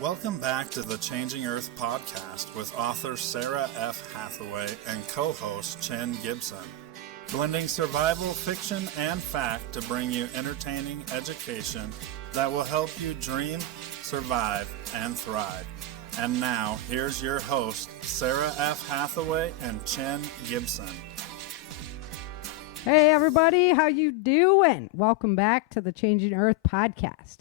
Welcome back to the Changing Earth podcast with author Sarah F. Hathaway and co-host Chen Gibson, blending survival fiction and fact to bring you entertaining education that will help you dream, survive, and thrive. And now, here's your host, Sarah F. Hathaway and Chen Gibson. Hey everybody, how you doing? Welcome back to the Changing Earth podcast.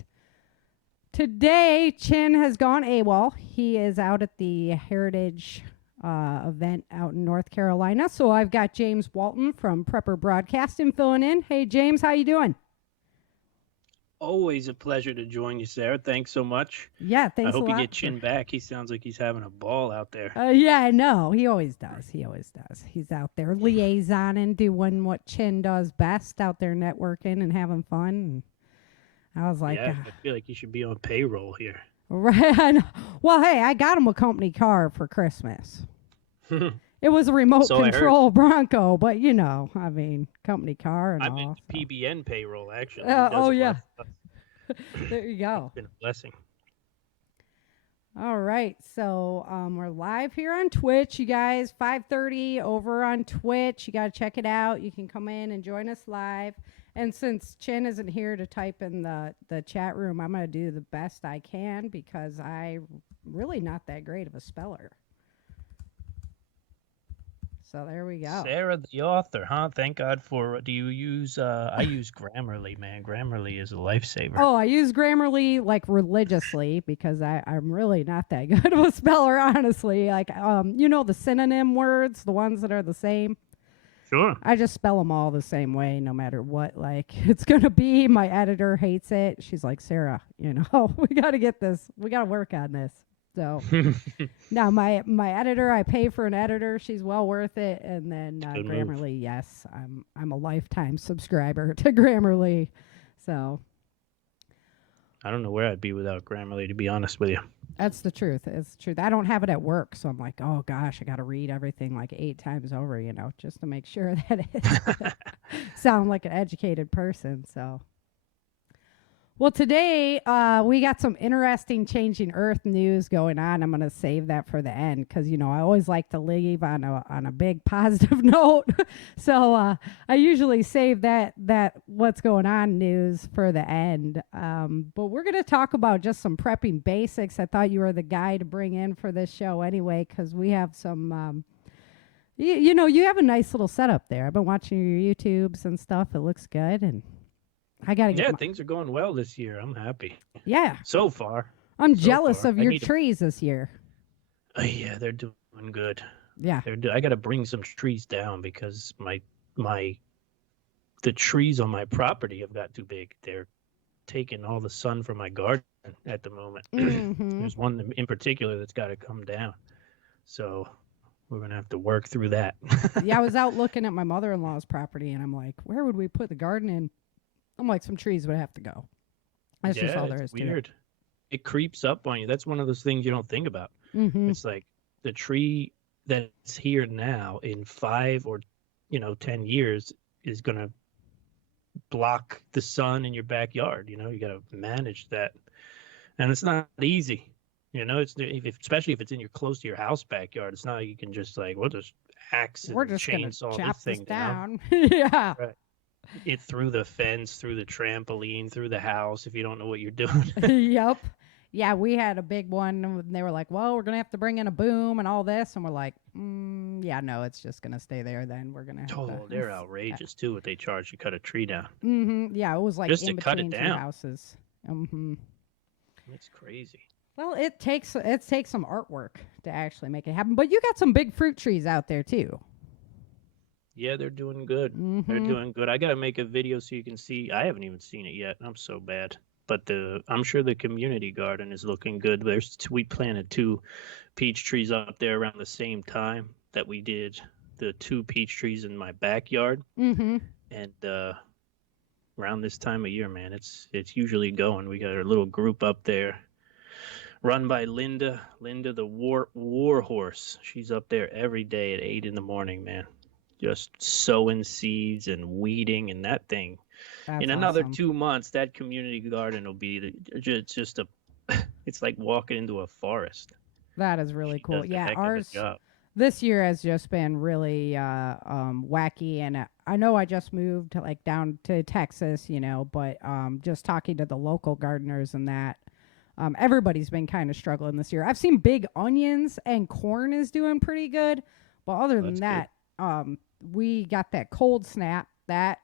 Today, Chen has gone AWOL. He is out at the Heritage event out in North Carolina. So I've got James Walton from Prepper Broadcasting filling in. Hey James, how you doing? Always a pleasure to join you, Sarah. Thanks so much. Yeah, thanks a lot. I hope you get Chin back. He sounds like he's having a ball out there. Yeah, I know. He always does. He's out there liaisoning, doing what Chin does best, out there networking and having fun. And I was like, yeah, I feel like you should be on payroll here. Right. Well, hey, I got him a company car for Christmas. It was a remote control Bronco, but you know, I mean, company car and I'm all. in PBN payroll, actually. Oh, yeah. There you go. It's been a blessing. All right. So we're live here on Twitch, you guys. 5:30 over on Twitch. You got to check it out. You can come in and join us live. And since Chen isn't here to type in the chat room, I'm going to do the best I can because I'm really not that great of a speller. So there we go. Sarah, the author, huh? Thank God for, do you use, I use Grammarly, man. Grammarly is a lifesaver. Oh, I use Grammarly like religiously because I'm really not that good of a speller, honestly. Like, you know, the synonym words, the ones that are the same. Sure. I just spell them all the same way, no matter what, like, it's going to be. My editor hates it. She's like, Sarah, you know, we got to get this. We got to work on this. So now my editor, I pay for an editor. She's well worth it. And then Grammarly, yes, I'm a lifetime subscriber to Grammarly. So I don't know where I'd be without Grammarly, to be honest with you. that's the truth. It's the truth. I don't have it at work, so I'm like, oh gosh, I got to read everything like 8 times over, you know, just to make sure that it sound like an educated person. So. Well, today we got some interesting Changing Earth news going on. I'm going to save that for the end because, you know, I always like to leave on a big positive note. So I usually save that what's going on news for the end. But we're going to talk about just some prepping basics. I thought you were the guy to bring in for this show anyway because we have some, you know, you have a nice little setup there. I've been watching your YouTubes and stuff. It looks good and I gotta get. Yeah, things are going well this year. I'm happy. Yeah. So far. I'm jealous of your trees this year. Yeah, they're doing good. Yeah. I got to bring some trees down because the trees on my property have got too big. They're taking all the sun from my garden at the moment. Mm-hmm. There's one in particular that's got to come down. So we're going to have to work through that. Yeah, I was out looking at my mother-in-law's property, and I'm like, where would we put the garden in? I'm like, some trees would have to go. That's just all there is to it. Weird. It creeps up on you. That's one of those things you don't think about. Mm-hmm. It's like the tree that's here now in 5 or 10 years is going to block the sun in your backyard. You know, you got to manage that, and it's not easy. You know, especially if it's close to your house backyard. It's not like you can just like, we'll just axe and chainsaw this thing down. Yeah. Right. It through the fence, through the trampoline, through the house if you don't know what you're doing. Yep. Yeah, we had a big one, and they were like, well, we're going to have to bring in a boom and all this. And we're like, yeah, no, it's just going to stay there then. We're going to have to. They're outrageous, too, what they charge to cut a tree down. Mm-hmm. Yeah, it was like just in to cut it between down. 2 houses. Mm-hmm. It's crazy. Well, it takes some artwork to actually make it happen. But you got some big fruit trees out there, too. Yeah, they're doing good. Mm-hmm. They're doing good. I got to make a video so you can see. I haven't even seen it yet. I'm so bad. But I'm sure the community garden is looking good. We planted 2 peach trees up there around the same time that we did the 2 peach trees in my backyard. Mm-hmm. And around this time of year, man, it's usually going. We got our little group up there run by Linda the war horse. She's up there every day at 8 in the morning, man. Just sowing seeds and weeding and that thing. That's in another awesome. 2 months, that community garden will be it's It's like walking into a forest. That is really She cool. does a Yeah, heck of a ours job. this year has just been really wacky, and I know I just moved like down to Texas, but just talking to the local gardeners and that, everybody's been kind of struggling this year. I've seen big onions and corn is doing pretty good, but other than That's good. that, we got that cold snap that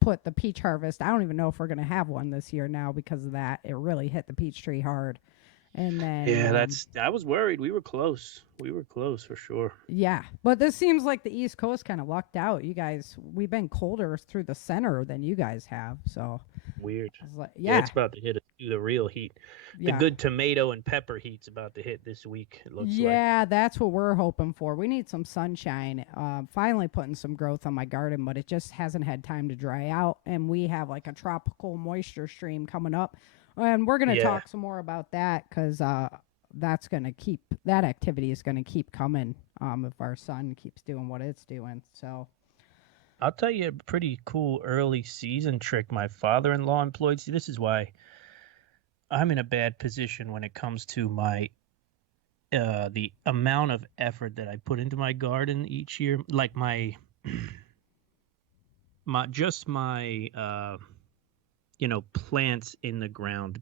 put the peach harvest. I don't even know if we're gonna have one this year now because of that. It really hit the peach tree hard, and then Yeah, I was worried. We were close. We were close for sure. yeah, but this seems like the East Coast kind of lucked out. You guys, we've been colder through the center than you guys have. So Weird. I was like, Yeah, yeah, it's about to hit us through the real heat. The yeah, good tomato and pepper heat's about to hit this week, it looks like. yeah. That's what we're hoping for. We need some sunshine. Finally putting some growth on my garden, but it just hasn't had time to dry out. And we have like a tropical moisture stream coming up, and we're gonna Yeah. talk some more about that because that's gonna keep that activity is gonna keep coming. If our sun keeps doing what it's doing, so. I'll tell you a pretty cool early season trick my father-in-law employed. See, this is why I'm in a bad position when it comes to my the amount of effort that I put into my garden each year. Like my plants in the ground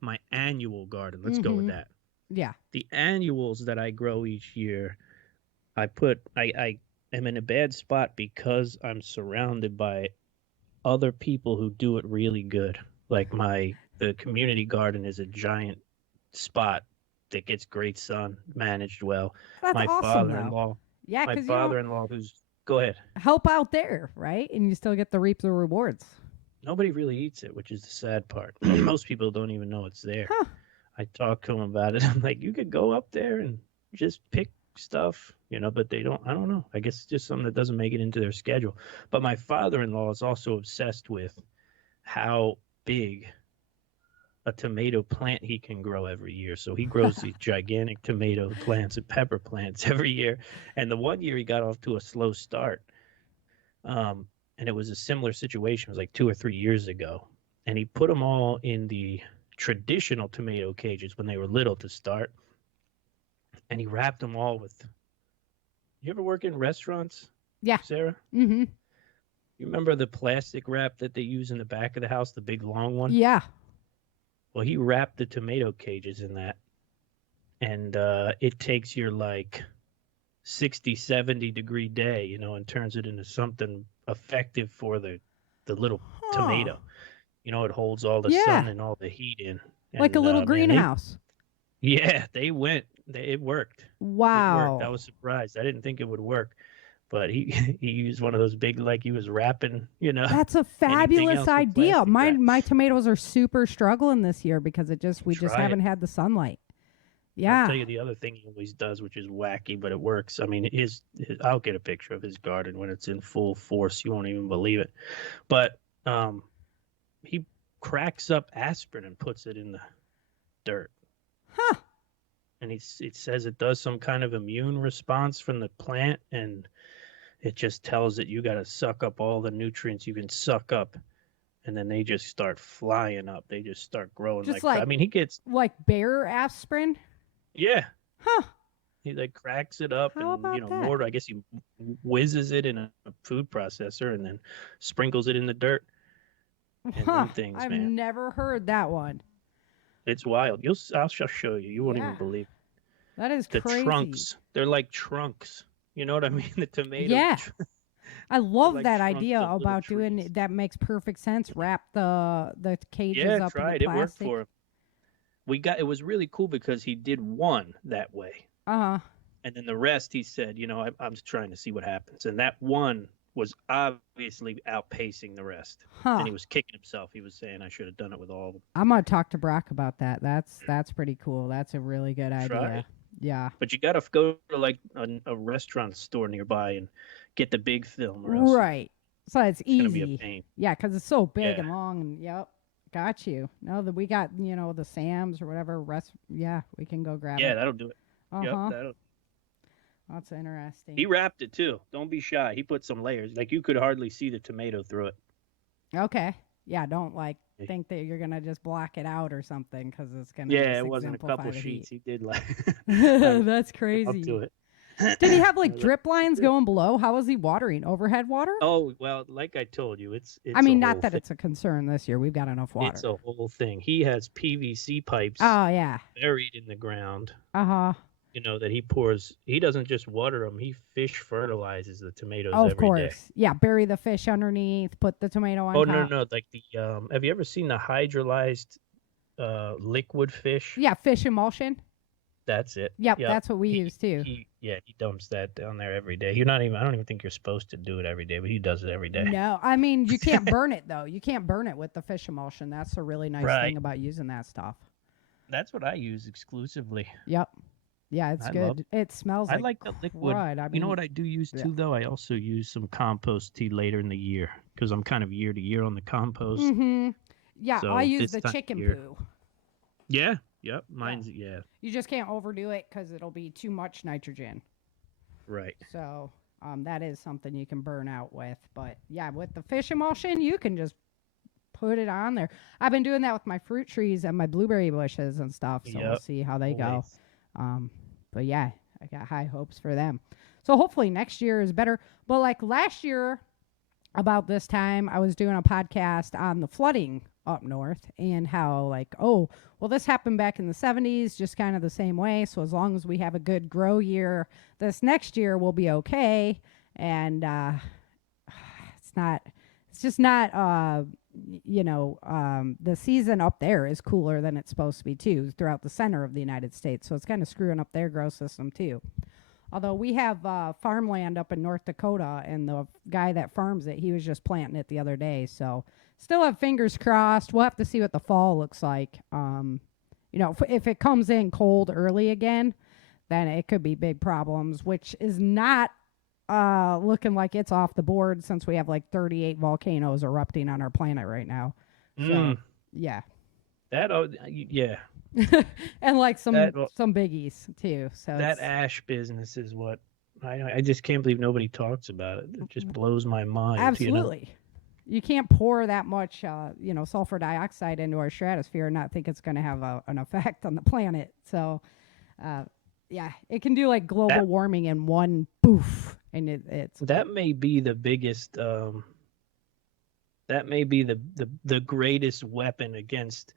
my annual garden. Let's go with Mm-hmm. that. Yeah. The annuals that I grow each year, I am in a bad spot because I'm surrounded by other people who do it really good. Like the community garden is a giant spot that gets great sun, managed well. That's My awesome, though. father-in-law, Yeah, my because father-in-law who's go ahead. help out there, right? And you still get to reap the rewards. Nobody really eats it, which is the sad part. Most people don't even know it's there. Huh. I talked to him about it. I'm like, you could go up there and just pick stuff, but they don't. I don't know. I guess it's just something that doesn't make it into their schedule. But my father-in-law is also obsessed with how big a tomato plant he can grow every year. So he grows these gigantic tomato plants and pepper plants every year. And the one year he got off to a slow start. And it was a similar situation. It was like 2 or 3 years ago. And he put them all in the traditional tomato cages when they were little to start. And he wrapped them all with. You ever work in restaurants? Yeah. Sarah? Mm-hmm. You remember the plastic wrap that they use in the back of the house, the big long one? Yeah. Well, he wrapped the tomato cages in that. And it takes your 60, 70-degree day, and turns it into something effective for the little tomato. It holds all the sun and all the heat in. Like a little greenhouse. It worked. Wow. It worked. I was surprised. I didn't think it would work. But he used one of those big, like he was wrapping, That's a fabulous idea. My wrap. tomatoes are super struggling this year because we just haven't had the sunlight. Yeah. I'll tell you the other thing he always does, which is wacky, but it works. I mean, I'll get a picture of his garden when it's in full force. You won't even believe it. But he cracks up aspirin and puts it in the dirt. Huh. And it says it does some kind of immune response from the plant, and it just tells it you got to suck up all the nutrients you can suck up. And then they just start flying up. They just start growing he gets like bear aspirin. Yeah. Huh. He cracks it up. How and about that? mortar. I guess he whizzes it in a food processor and then sprinkles it in the dirt. And them things, I've man. never heard that one. It's wild. I'll show you. You won't even believe it. That is crazy. The trunks. They're like trunks. You know what I mean? The tomato. Yeah. I love like that trunks idea of little about doing trees. it. That makes perfect sense. Wrap the cages Yeah, up try in it. the It worked plastic. for him. It was really cool because he did one that way. Uh-huh. And then the rest, he said, I'm just trying to see what happens. And that one was obviously outpacing the rest. Huh. And he was kicking himself. He was saying, I should have done it with all of them. I'm gonna talk to Brock about that. That's pretty cool. That's a really good idea. Try. Yeah. But you got to go to a restaurant store nearby and get the big film. Or else Right. So it's easy. It's going to be a pain. Yeah, because it's so big and long. And yep. Got you. No, that we got, the Sam's or whatever yeah, we can go grab it. Yeah, that'll do it. Uh-huh. Yep, That's interesting. He wrapped it too. Don't be shy. He put some layers. You could hardly see the tomato through it. Okay. Yeah, don't think that you're gonna just block it out or something because it's gonna Yeah, just it wasn't a exemplify couple the sheets. heat. He did like That's up crazy. to it. Did he have I like was drip lines going below? How was he watering? Overhead water? oh well, like I told you, it's I a mean, whole not that thing. it's a concern this year. We've got enough water. It's a whole thing. He has PVC pipes Oh yeah. buried in the ground. Uh-huh. That he pours. He doesn't just water them. He fish fertilizes the tomatoes Oh, of every day. course. Yeah, bury the fish underneath, put the tomato on Oh top. no, like the have you ever seen the hydrolyzed liquid fish? Yeah, fish emulsion. That's it. Yep, Yep. that's what we use too. He dumps that down there every day. I don't even think you're supposed to do it every day, but he does it every day. No, I mean you can't burn it though. You can't burn it with the fish emulsion. That's a really nice Right. thing about using that stuff. That's what I use exclusively. Yep. Yeah, it's I good. love it. It smells I like like the liquid. crud. I You mean, know what I do use yeah. too, though? I also use some compost tea later in the year because I'm kind of year to year on the compost. Mm-hmm. Yeah, So I use this the time of chicken year- poo. Yeah, yep. Mine's yeah, You just can't overdo it because it'll be too much nitrogen. right. So that is something you can burn out with. But yeah, with the fish emulsion, you can just put it on there. I've been doing that with my fruit trees and my blueberry bushes and stuff. So we'll Yep. see how they go. Always. But yeah, I got high hopes for them. So hopefully next year is better. But like last year, about this time, I was doing a podcast on the flooding up north and how like, oh, well, this happened back in the 70s, just kind of the same way. So as long as we have a good grow year, this next year will be okay. And it's just not, the season up there is cooler than it's supposed to be too throughout the center of the United States. So it's kind of screwing up their grow system too. Although we have farmland up in North Dakota, and the guy that farms it, he was just planting it the other day. So still have fingers crossed. We'll have to see what the fall looks like. If it comes in cold early again, then it could be big problems, which is not looking like it's off the board since we have like 38 volcanoes erupting on our planet right now. So, yeah. Yeah. And like some biggies too. So that ash business is what I just can't believe nobody talks about it. It just blows my mind. Absolutely. You can't pour that much, sulfur dioxide into our stratosphere and not think it's going to have an effect on the planet. So, it can do like global warming in one poof, and it's that may be the biggest. That may be the greatest weapon against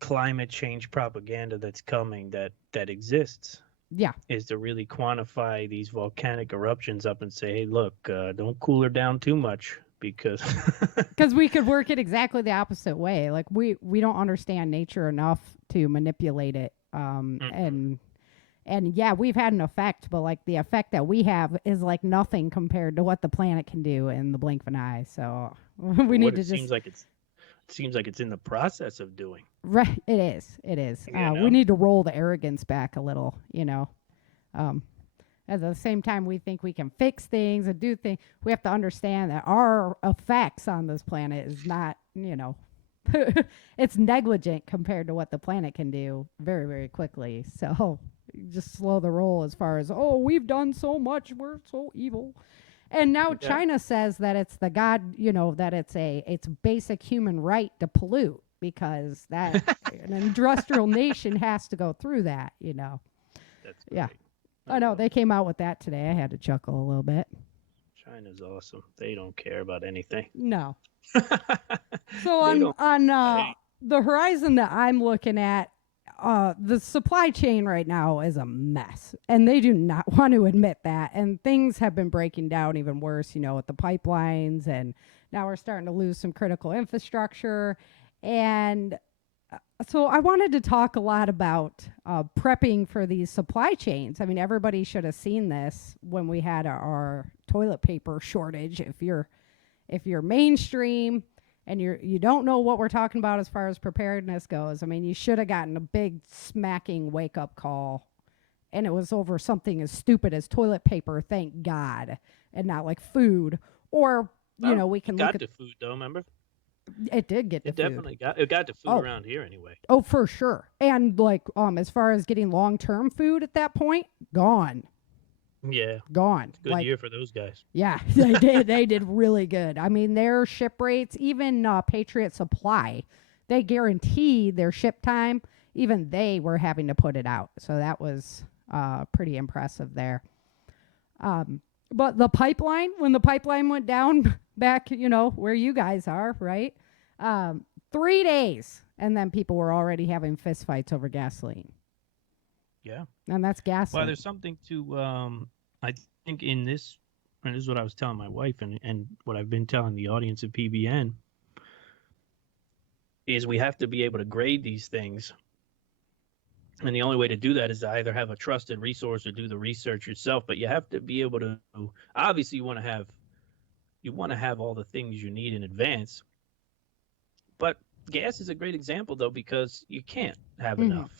climate change propaganda that's coming that exists. Yeah. Is to really quantify these volcanic eruptions up and say, hey, look, don't cool her down too much because we could work it exactly the opposite way. Like we don't understand nature enough to manipulate it. And yeah, we've had an effect, but like the effect that we have is like nothing compared to what the planet can do in the blink of an eye. So we need to just. Seems like it's in the process of doing. Right, it is. We need to roll the arrogance back a little, At the same time, we think we can fix things and do things. We have to understand that our effects on this planet is not, it's negligent compared to what the planet can do very, very quickly. So just slow the roll as far as, we've done so much. We're so evil. And now China says that it's the God, that it's basic human right to pollute because that an industrial nation has to go through that, That's great. Yeah. I know they came out with that today. I had to chuckle a little bit. China's awesome. They don't care about anything. No. So on the horizon that I'm looking at, the supply chain right now is a mess, and they do not want to admit that. And things have been breaking down even worse, with the pipelines, and now we're starting to lose some critical infrastructure. And so I wanted to talk a lot about prepping for these supply chains. I mean, everybody should have seen this when we had our toilet paper shortage. If you're mainstream and you don't know what we're talking about as far as preparedness goes, I mean, you should have gotten a big smacking wake-up call, and it was over something as stupid as toilet paper, thank God, and not like food. Or, we can look at... the food, though, remember? It did get the food. Definitely got the food around here anyway. Oh, for sure. And, like, as far as getting long-term food at that point, gone. Yeah. Gone. Good Like, year for those guys. yeah, they did. They did really good. I mean, their ship rates, even Patriot Supply, they guaranteed their ship time. Even they were having to put it out. So that was pretty impressive there. But the pipeline, when the pipeline went down back, where you guys are, right? 3 days. And then people were already having fistfights over gasoline. Yeah. And that's gasoline. Well, there's something to, I think in this, and this is what I was telling my wife and what I've been telling the audience at PBN, is we have to be able to grade these things. And the only way to do that is to either have a trusted resource or do the research yourself. But you have to be able to, obviously you want to have all the things you need in advance. But gas is a great example though, because you can't have enough,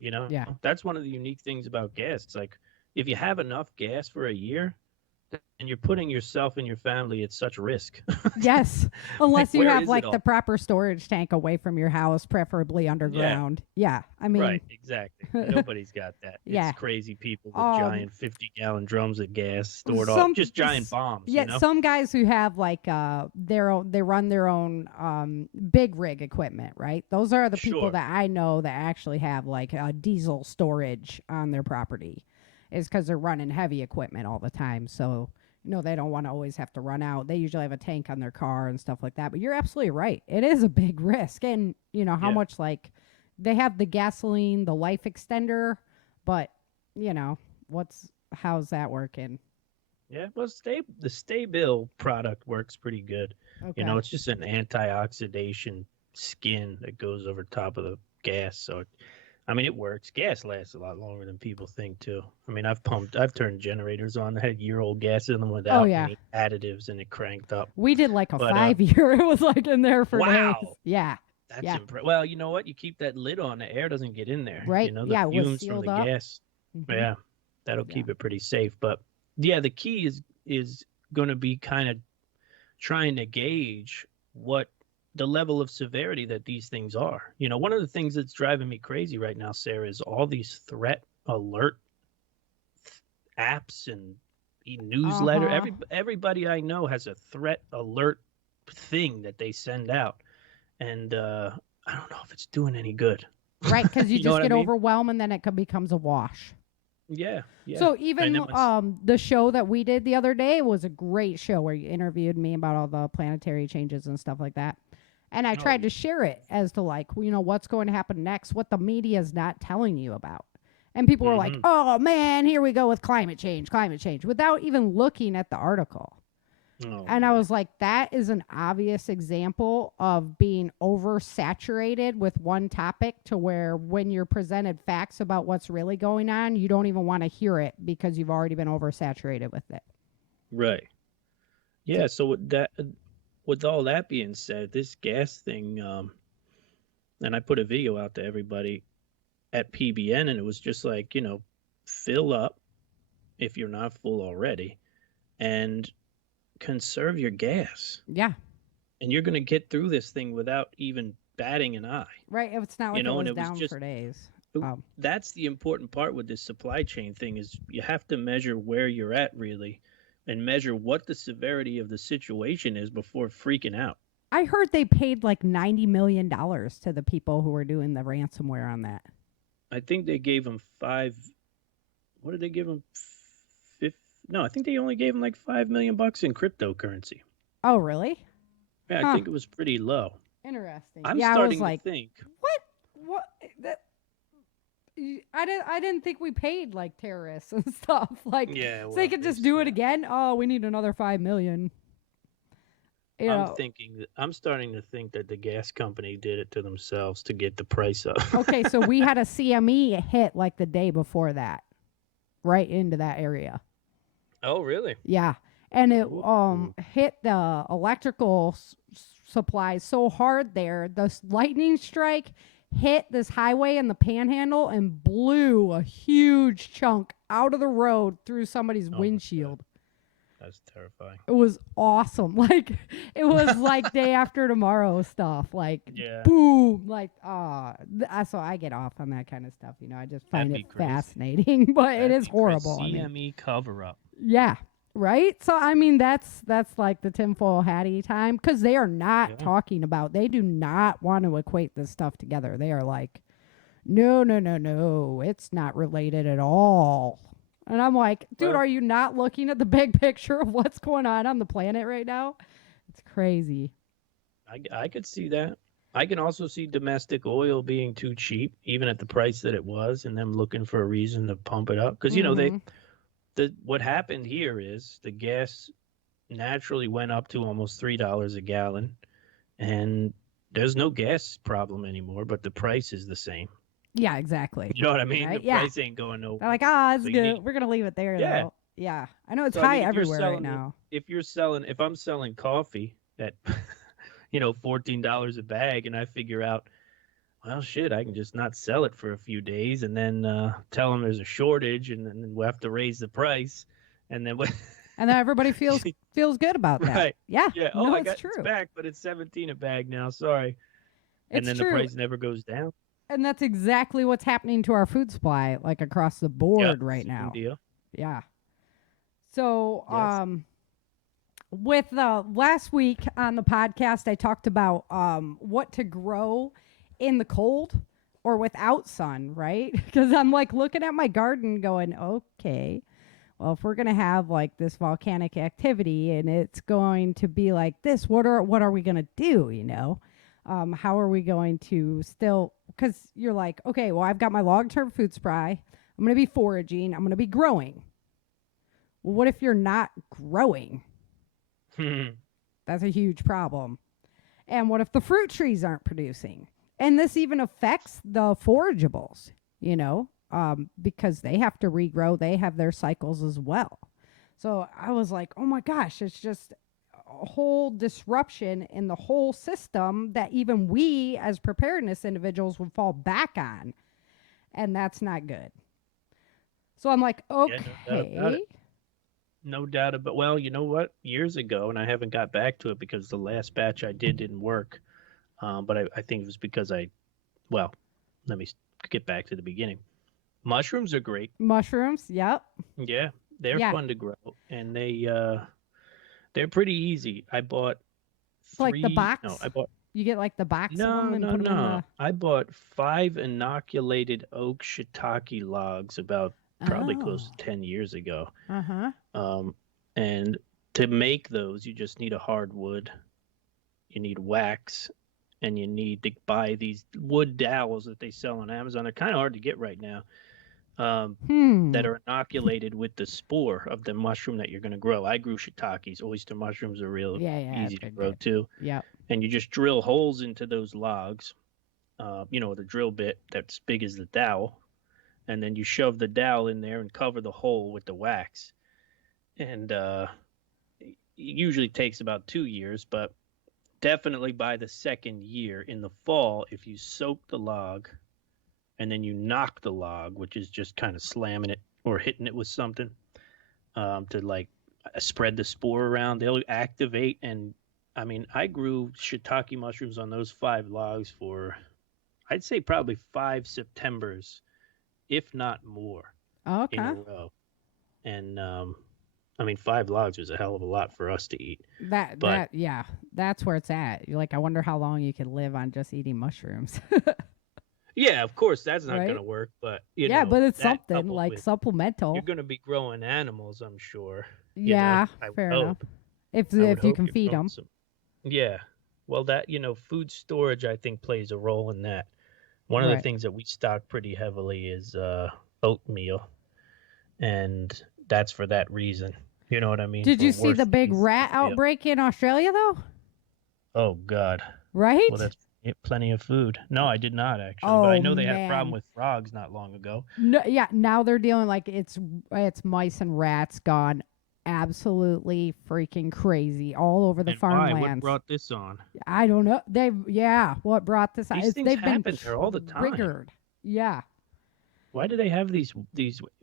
Yeah. That's one of the unique things about gas. It's like, if you have enough gas for a year, and you're putting yourself and your family at such risk. Yes, unless you where have is it like all? the proper storage tank away from your house, preferably underground. Yeah, I mean, Right, exactly. Nobody's got that. Yeah. It's crazy people with giant 50-gallon drums of gas stored off, some- just giant bombs. Yeah, some guys who have like they run their own big rig equipment, right? Those are the people Sure. that I know that actually have like diesel storage on their property. Is because they're running heavy equipment all the time, so they don't want to always have to run out. They usually have a tank on their car and stuff like that. But you're absolutely right; it is a big risk, and how Yeah. much like they have the gasoline, the life extender, but how's that working? Yeah, well, the Stay-Bill product works pretty good. Okay. It's just an antioxidation skin that goes over top of the gas. So, it works. Gas lasts a lot longer than people think, too. I've turned generators on that had year-old gas in them without any additives, and it cranked up. We did like a 5-year. It was like in there for days. Wow. Yeah. That's well, you know what? You keep that lid on, the air doesn't get in there. Right. The Yeah, it was fumes from sealed the up. gas. Mhm. Yeah, that'll keep it pretty safe. But yeah, the key is going to be kind of trying to gauge what the level of severity that these things are. One of the things that's driving me crazy right now, Sarah, is all these threat alert apps and newsletter. Everybody I know has a threat alert thing that they send out, and I don't know if it's doing any good. Right, because you You know just what I get mean? overwhelmed and then it becomes a wash. Yeah. So even And it the show that we did the other day was a great show where you interviewed me about all the planetary changes and stuff like that. And I tried to share it as to like, what's going to happen next, what the media is not telling you about. And people were like, oh man, here we go with climate change, without even looking at the article. And I was like, that is an obvious example of being oversaturated with one topic to where when you're presented facts about what's really going on, you don't even want to hear it because you've already been oversaturated with it. Right. Yeah. So with all that being said, this gas thing, and I put a video out to everybody at PBN, and it was just like, fill up if you're not full already, and conserve your gas. Yeah. And you're going to get through this thing without even batting an eye. Right. It's not like and it was it was down just for days. That's the important part with this supply chain thing, is you have to measure where you're at really, and measure what the severity of the situation is before freaking out. I heard they paid like $90 million to the people who were doing the ransomware on that. I think they gave them what did they give them? No, I think they only gave them like $5 million in cryptocurrency. Oh, really? Yeah, I think it was pretty low. Interesting. I'm yeah, starting I was like, to think. What? I didn't think we paid like terrorists and stuff. Like, Yeah, so they could just do it again. Oh, we need another $5 million. I'm starting to think that the gas company did it to themselves to get the price up. Okay, so we had a CME hit like the day before that, right into that area. Oh, really? Yeah, and it hit the electrical supply so hard there. The lightning strike hit this highway in the Panhandle and blew a huge chunk out of the road through somebody's windshield. That's terrifying. It was awesome. Like it was like day after tomorrow stuff. Like Yeah. boom. Like so I get off on that kind of stuff. I just find That'd it be crazy. fascinating, but it That'd is be crazy. horrible. CME cover up. Yeah. Right. So I mean that's like the tinfoil hattie time because they are not talking about. They do not want to equate this stuff together. They are like, no, it's not related at all. And I'm like, dude, are you not looking at the big picture of what's going on the planet right now? It's crazy. I could see that. I can also see domestic oil being too cheap, even at the price that it was, and them looking for a reason to pump it up. Because what happened here is the gas naturally went up to almost $3 a gallon, and there's no gas problem anymore, but the price is the same. Yeah, exactly. You know what I mean? Right? The price ain't going nowhere. They're like, it's good. We're gonna leave it there though. Yeah, I know it's high everywhere right now. If I'm selling coffee at $14 a bag, and I figure out, well, shit, I can just not sell it for a few days, and then tell them there's a shortage, and then we'll have to raise the price, and then and then everybody feels good about that. Right? Yeah. Yeah. No, I got it's true. It's back, but it's 17 a bag now. Sorry. It's and then true. The price never goes down. And that's exactly what's happening to our food supply, like across the board right now. Deal. Yeah. So, yes. With last week on the podcast, I talked about what to grow in the cold or without sun, right? Because I'm like looking at my garden going, okay, well, if we're going to have like this volcanic activity and it's going to be like this, what are we going to do, how are we going to still, because you're like, okay, well, I've got my long-term food supply. I'm going to be foraging. I'm going to be growing. Well, what if you're not growing? That's a huge problem. And what if the fruit trees aren't producing? And this even affects the forageables, because they have to regrow. They have their cycles as well. So I was like, oh my gosh, it's just a whole disruption in the whole system that even we as preparedness individuals would fall back on. And that's not good. So I'm like, okay. No doubt about. Well, you know what? Years ago, and I haven't got back to it because the last batch I didn't work. But I think it was because let me get back to the beginning. Mushrooms are great. Mushrooms, yep. Yeah, they're fun to grow, and they're pretty easy. I bought like the box. No, I bought. You get like the box. No. I bought 5 inoculated oak shiitake logs about probably close to 10 years ago. And to make those, you just need a hardwood, you need wax, and you need to buy these wood dowels that they sell on Amazon. They're kind of hard to get right now. That are inoculated with the spore of the mushroom that you're going to grow. I grew shiitakes. Oyster mushrooms are real easy to grow too. Yeah. And you just drill holes into those logs, the drill bit that's big as the dowel. And then you shove the dowel in there and cover the hole with the wax. And it usually takes about 2 years, but definitely by the second year in the fall, if you soak the log and then you knock the log, which is just kind of slamming it or hitting it with something to like spread the spore around, they'll activate. And I mean, I grew shiitake mushrooms on those 5 logs for, I'd say probably 5 Septembers, if not more, in a row. And 5 logs was a hell of a lot for us to eat. That's where it's at. You're like, I wonder how long you can live on just eating mushrooms. Yeah, of course, that's not going to work, but but it's something like supplemental. You're going to be growing animals, I'm sure. Yeah, fair enough. If you can feed them. Yeah. Well, that, food storage, I think, plays a role in that. One of the things that we stock pretty heavily is oatmeal, and that's for that reason. You know what I mean? Did you see the big rat outbreak in Australia, though? Oh, God. Right? Well, that's plenty of food. No, I did not, actually. But I know they had a problem with frogs not long ago. No, yeah, now they're dealing like it's mice and rats gone absolutely freaking crazy all over the farmlands. Why? What brought this on? I don't know. What brought this on? These things happen there all the time. Triggered. Yeah. Why do they have these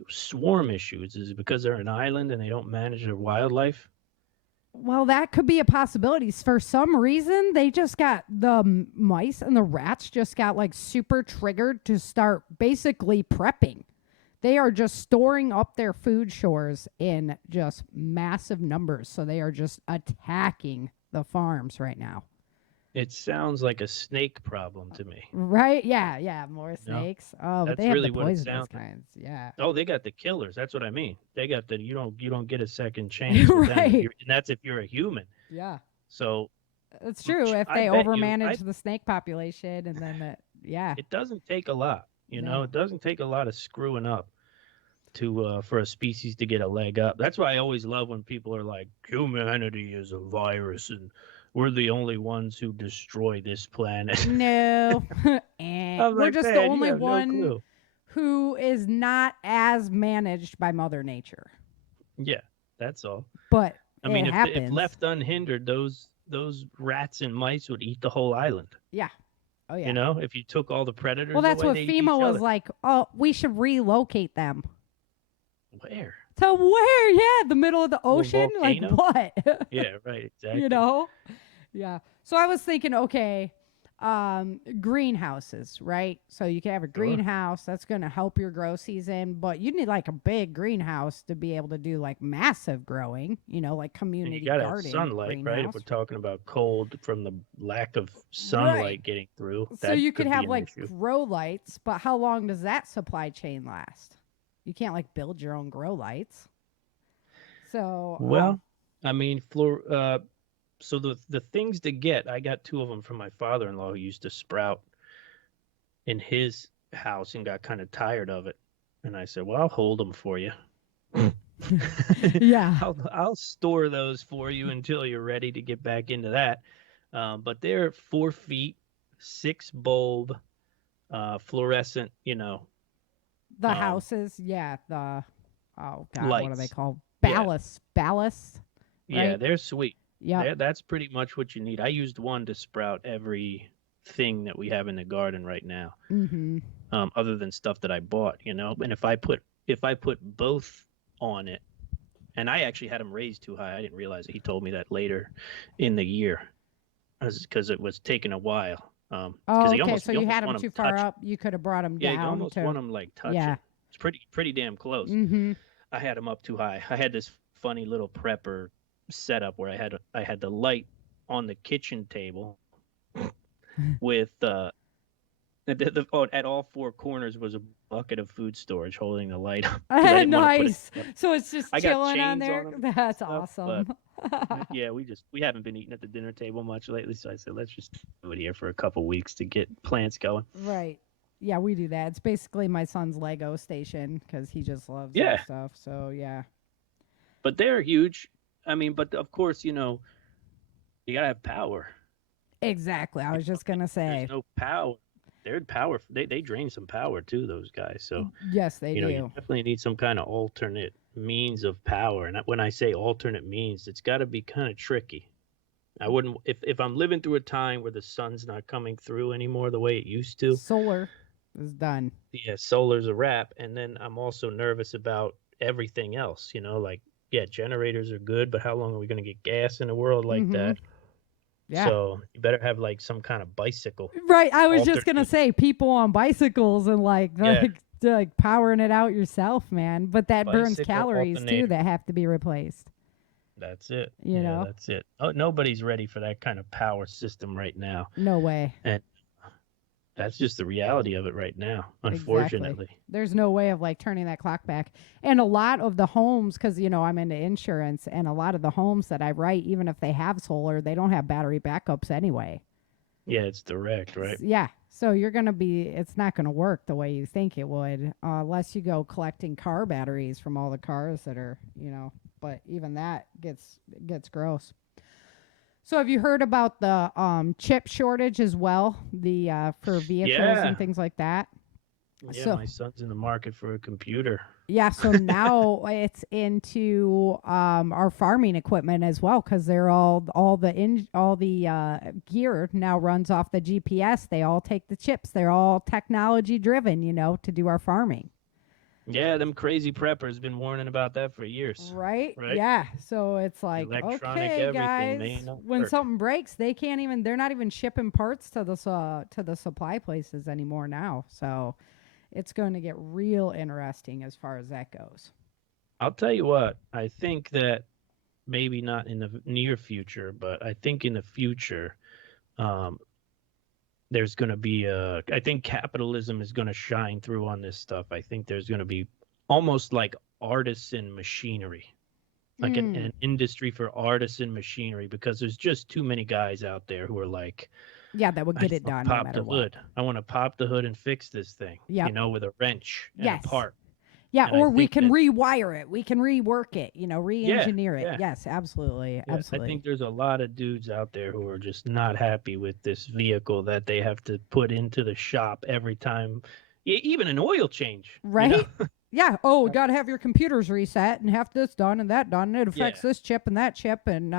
swarm issues? Is it because they're an island and they don't manage their wildlife? Well, that could be a possibility. For some reason, they just got the mice and the rats just got like super triggered to start basically prepping. They are just storing up their food stores in just massive numbers. So they are just attacking the farms right now. It sounds like a snake problem to me. Right? Yeah, yeah. More snakes. Oh, but That's they have really the what it poisonous sounds like. kinds. Yeah. Oh, they got the killers. That's what I mean. They got the you don't get a second chance with them. Right. And that's if you're a human. Yeah. So It's true. If I they bet you- overmanage the snake population and then yeah. it doesn't take a lot. You No. know, it doesn't take a lot of screwing up to for a species to get a leg up. That's why I always love when people are like, humanity is a virus and we're the only ones who destroy this planet. No. I'm We're like, just "Man, the you only have no one clue." who is not as managed by Mother Nature. Yeah, that's all. But I mean, it happens. if left unhindered, those rats and mice would eat the whole island. Yeah. Oh, yeah. You know, if you took all the predators. Well, that's away, what they'd eat FEMA each was other. like, oh, we should relocate them. Where? To where? Yeah, the middle of the ocean? Like volcano? what? Yeah, right. Exactly. You know? Yeah. So I was thinking, okay, greenhouses, right? So you can have a greenhouse that's going to help your grow season, but you need like a big greenhouse to be able to do like massive growing, you know, like And community you got to have garden. sunlight, right? If greenhouse. we're talking about cold from the lack of sunlight Right. getting through, So that you could be have an like issue. grow lights, but how long does that supply chain last? You can't like build your own grow lights. So Well, I mean, so the things to get, I got 2 of them from my father-in-law who used to sprout in his house and got kind of tired of it. And I said, well, I'll hold them for you. yeah, I'll store those for you until you're ready to get back into that. But they're 4 feet, 6 bulb, fluorescent, you know. the houses, yeah, the what are they Lights. called? Yeah. Ballast. Yeah, Right? they're sweet. Yeah. That's pretty much what you need. I used one to sprout everything that we have in the garden right now, Mm-hmm. other than stuff that I bought, you know. And if I put both on it, and I actually had them raised too high. I didn't realize it. He told me that later in the year, because it was taking a while. Oh, he okay. almost- So you you almost had them want 'em too far touched. up. You could have brought them Yeah, down. you almost to, want them like touching. Yeah. It's pretty damn close. Mm-hmm. I had them up too high. I had this funny little prepper setup where I had the light on the kitchen table with at all 4 corners was a bucket of food storage holding the light up. 'cause I didn't wanna put it- Nice. So it's just I got chilling on chains there. on 'em That's stuff, awesome. Yeah, we haven't been eating at the dinner table much lately, so I said let's just do it here for a couple weeks to get plants going. Right. Yeah, we do that. It's basically my son's Lego station because he just loves Yeah. that stuff. So yeah. But they're huge. I mean, but of course, you know, you gotta have power. Exactly. I was just gonna say. There's no power. They're power. They drain some power too. Those guys. So Yes, they you know, do. you definitely need some kind of alternate means of power. And when I say alternate means, it's got to be kind of tricky. I wouldn't if I'm living through a time where the sun's not coming through anymore the way it used to. Solar is done. Yeah, solar's a wrap. And then I'm also nervous about everything else. You know, like yeah, generators are good, but how long are we going to get gas in a world like Mhm. that? Yeah. So you better have like some kind of bicycle. Right. I was just gonna alternate. say people on bicycles and like Yeah. like powering it out yourself, man. But that burns Bicycle calories alternator. too that have to be replaced. That's it. You Yeah, know? that's it. Oh, nobody's ready for that kind of power system right now. No way. And that's just the reality of it right now, unfortunately. Exactly. There's no way of like turning that clock back. And a lot of the homes, because you know I'm into insurance, and a lot of the homes that I write, even if they have solar, they don't have battery backups anyway. Yeah, it's direct, right? Yeah. So it's not going to work the way you think it would, unless you go collecting car batteries from all the cars that are, you know, but even that gets gross. So have you heard about the chip shortage as well? The for vehicles Yeah. and things like that? Yeah, So- my son's in the market for a computer. Yeah, so now it's into our farming equipment as well, because they're all the gear now runs off the GPS. They all take the chips. They're all technology driven, you know, to do our farming. Yeah, them crazy preppers been warning about that for years, Right? right? Yeah. So it's like, Electronic okay, everything guys, may not when work. something breaks, they're not even shipping parts to the supply places anymore now. So it's going to get real interesting as far as that goes. I'll tell you what, I think that maybe not in the near future, but I think in the future, um, there's going to be I think capitalism is going to shine through on this stuff. I think there's going to be almost like artisan machinery, like Mm. an industry for artisan machinery, because there's just too many guys out there who are like, Yeah, that would I get just it want to done no pop matter the what. hood. I want to pop the hood and fix this thing, Yep. with a wrench and a Yes. part. Yeah, And I or we think can that, rewire it. We can rework it, yeah, re-engineer it. yeah, Yes, absolutely. yeah. I Absolutely. think there's a lot of dudes out there who are just not happy with this vehicle that they have to put into the shop every time, even an oil change, Right? Yeah. Oh, we Right. got to have your computers reset and have this done and that done. And it Yeah. affects this chip and that chip. And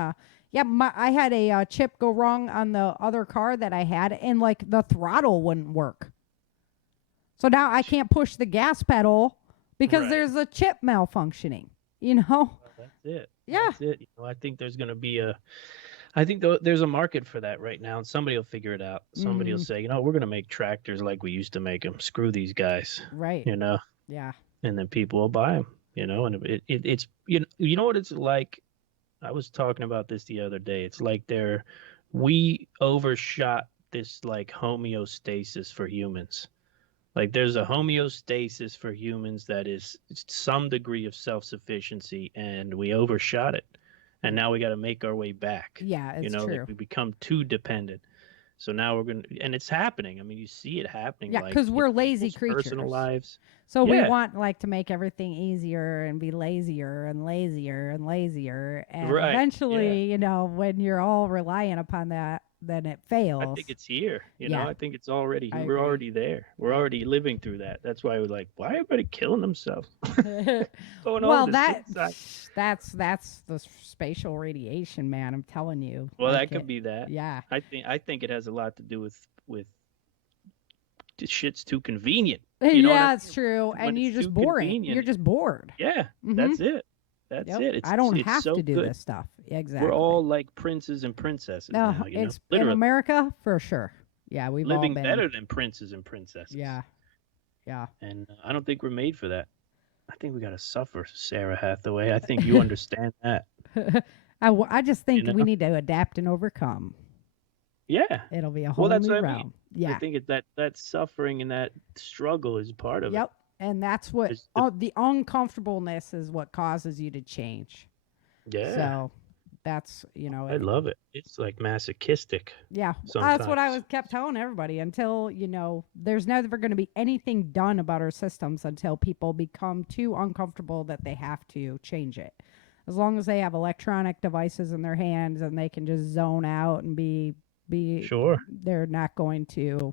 yeah, I had a chip go wrong on the other car that I had, and like the throttle wouldn't work. So now I can't push the gas pedal because Right. there's a chip malfunctioning, you know? Well, that's it. Yeah. That's it. I think there's going to be I think there's a market for that right now, and somebody will figure it out. Somebody will Mhm. say, we're going to make tractors like we used to make them. Screw these guys, Right. Yeah. and then people will buy them, and it's you know what it's like. I was talking about this the other day. It's like we overshot this like homeostasis for humans. Like there's a homeostasis for humans that is some degree of self-sufficiency, and we overshot it. And now we got to make our way back. Yeah, it's Like true. we become too dependent. So now we're going to, and it's happening. I mean, you see it happening. Yeah, Like because we're lazy people's personal creatures. lives. So we Yeah. want like to make everything easier and be lazier and lazier and lazier. And Right. Yeah. eventually, when you're all reliant upon that, then it I fails. think it's here. Yeah. I think it's already, I we're agree. already there. We're I already living through that. That's why we're like, why everybody killing themselves? Going Well, on to suicide. that's the spatial radiation, man. I'm telling you. Well, Like that could be that. Yeah. I think it has a lot to do with this shit's too convenient. Yeah, it's true. When And you're it's just too boring. convenient, You're just bored. Yeah, Mhm. that's it. That's Yep. it. It's I don't it's have so to do good. this stuff. Exactly. We're all like princes and princesses now. It's in Literally America for sure. Yeah, we've all living been better than princes and princesses. Yeah. Yeah. And I don't think we're made for that. I think we got to suffer, Sarah Hathaway. I think you understand that. I just think You we know? need to adapt and overcome. Yeah. It'll be a whole Well, that's new what I realm. mean. Yeah. I think that suffering and that struggle is part of it. Yep. And that's what It's the- the uncomfortableness is what causes you to change. Yeah. So that's, I love it. It's like masochistic. yeah. Sometimes. That's what I was kept telling everybody until, there's never going to be anything done about our systems until people become too uncomfortable that they have to change it. As long as they have electronic devices in their hands and they can just zone out and be Sure. they're not going to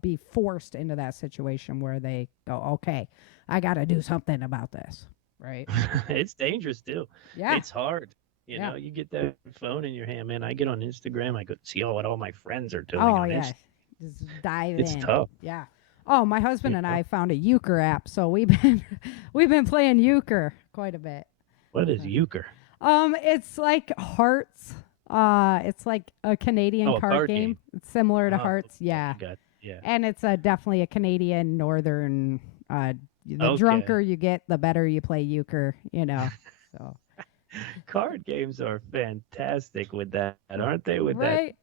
be forced into that situation where they go, okay, I got to do something about this. Right. It's dangerous too. Yeah. It's hard. You get that phone in your hand, man. I get on Instagram, I go see what all my friends are doing. Oh, yeah. Just dive It's in. tough. Yeah. Oh, my husband and I found a euchre app, so we've been playing euchre quite a bit. What is euchre? It's like Hearts. It's like a Canadian card game. It's similar to Hearts. Yeah. Yeah. And it's definitely a Canadian northern. The Okay. drunker you get, the better you play euchre. So. Card games are fantastic with that, aren't they? With Right.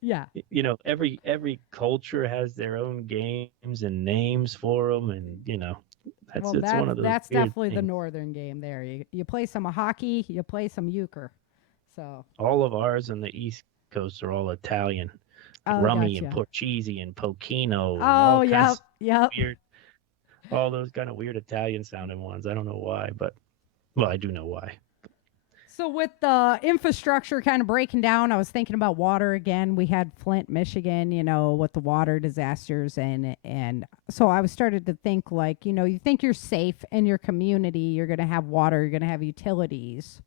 Yeah. that, every culture has their own games and names for them, and it's one of those. That's weird definitely the things. northern game there. You play some hockey, you play some euchre. So All of ours on the East Coast are all Italian, Oh, rummy gotcha. and porchese and pochino. And Oh, all yep, kinds yep. of weird, all those kind of weird Italian sounding ones. I don't know why, but I do know why. So with the infrastructure kind of breaking down, I was thinking about water again. We had Flint, Michigan, with the water disasters, and so I was started to think like, you think you're safe in your community, you're going to have water, you're going to have utilities.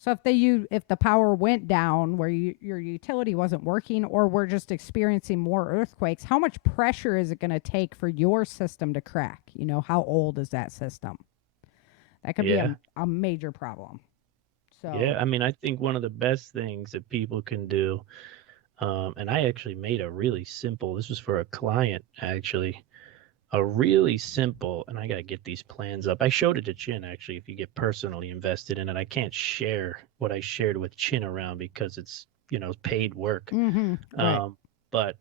So if the power went down where your utility wasn't working, or we're just experiencing more earthquakes, how much pressure is it going to take for your system to crack? You know, how old is that system? That could be Yeah. a major problem. So Yeah. I mean, I think one of the best things that people can do, and I actually made a really simple, this was for a client actually, a really simple, and I got to get these plans up. I showed it to Chin actually, if you get personally invested in it. I can't share what I shared with Chin around because it's, paid work. right. But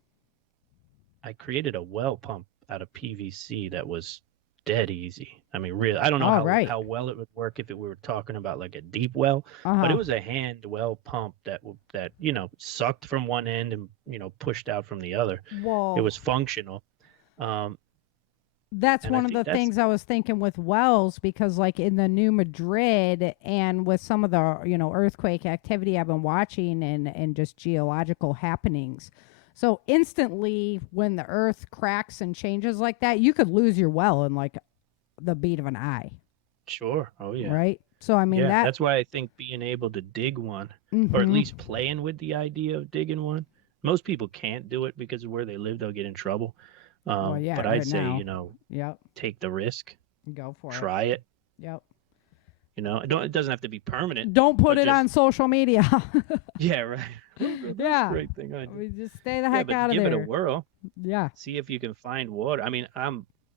I created a well pump out of PVC that was dead easy. I mean, really, I don't know Oh, right. how well it would work if we were talking about like a deep well, but it Uh-huh. was a hand well pump that sucked from one end and pushed out from the other. It Well, was functional. Um, that's and I one of think the that's things I was thinking with wells, because like in the New Madrid and with some of the, earthquake activity I've been watching and just geological happenings. So instantly when the earth cracks and changes like that, you could lose your well in like the beat of an eye, sure. Oh yeah. right? So I mean Yeah, that that's why I think being able to dig one, or at mhm. least playing with the idea of digging one. Most people can't do it because of where they live; they'll get in trouble. Well, yeah, But I'd right say, now. Yep. take the risk, Go for it. try it. Yep. It doesn't have to be permanent, Don't put but it on just social media. yeah, right. Oh, God, that's a yeah. great thing I did. We just stay the Yeah, heck but out of give it a there. whirl. Yeah. See if you can find water. I mean,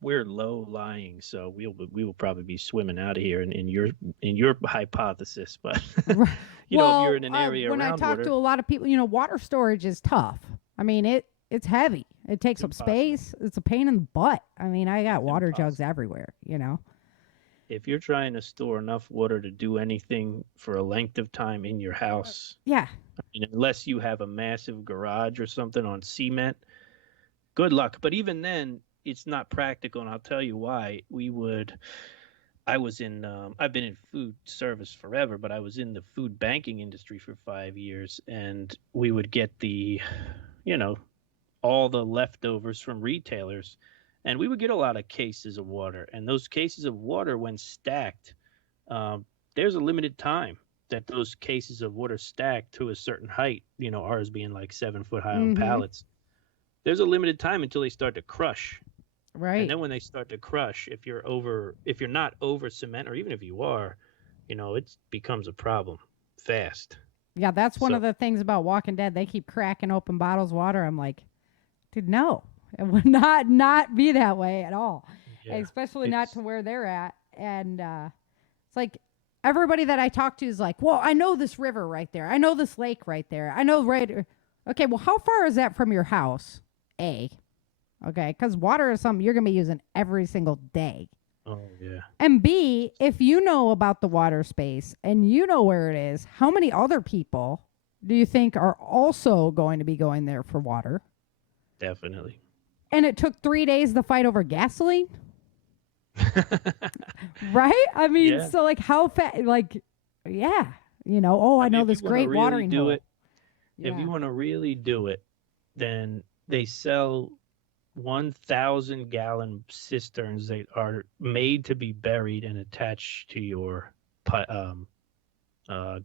we're low lying, so we will probably be swimming out of here in your hypothesis. But Right. if you're in an area when I around talk water, to a lot of people, water storage is tough. I mean, it's heavy. It takes up impossible. space. It's a pain in the butt. I mean, I got It's water jugs impossible. everywhere. If you're trying to store enough water to do anything for a length of time in your house, Yeah. unless you have a massive garage or something on cement, good luck. But even then, it's not practical, and I'll tell you why. I've been in food service forever, but I was in the food banking industry for 5 years, and we would get all the leftovers from retailers, and we would get a lot of cases of water. And those cases of water, when stacked, there's a limited time that those cases of water stack to a certain height. Ours being like 7 foot high on Mhm. pallets. There's a limited time until they start to crush. And Right. then when they start to crush, if you're not over cement, or even if you are, it becomes a problem fast. Yeah, that's one of So the things about Walking Dead. They keep cracking open bottles of water. I'm like, dude, no. It would not be that way at all. yeah, Especially not it's to where they're at. And it's like everybody that I talk to is like, well, I know this river right there. I know this lake right there. I know right. Okay, well, how far is that from your house? A. Okay, because water is something you're going to be using every single day. oh yeah. And B, if you know about the water space and you know where it is, how many other people do you think are also going to be going there for water? Definitely. And it took 3 days to fight over gasoline? Right? I mean, Yeah. so like how fast, like, yeah, I mean, know if this you wanna great really watering do hole. it, if Yeah. you want to really do it, then they sell 1,000-gallon cisterns that are made to be buried and attached to your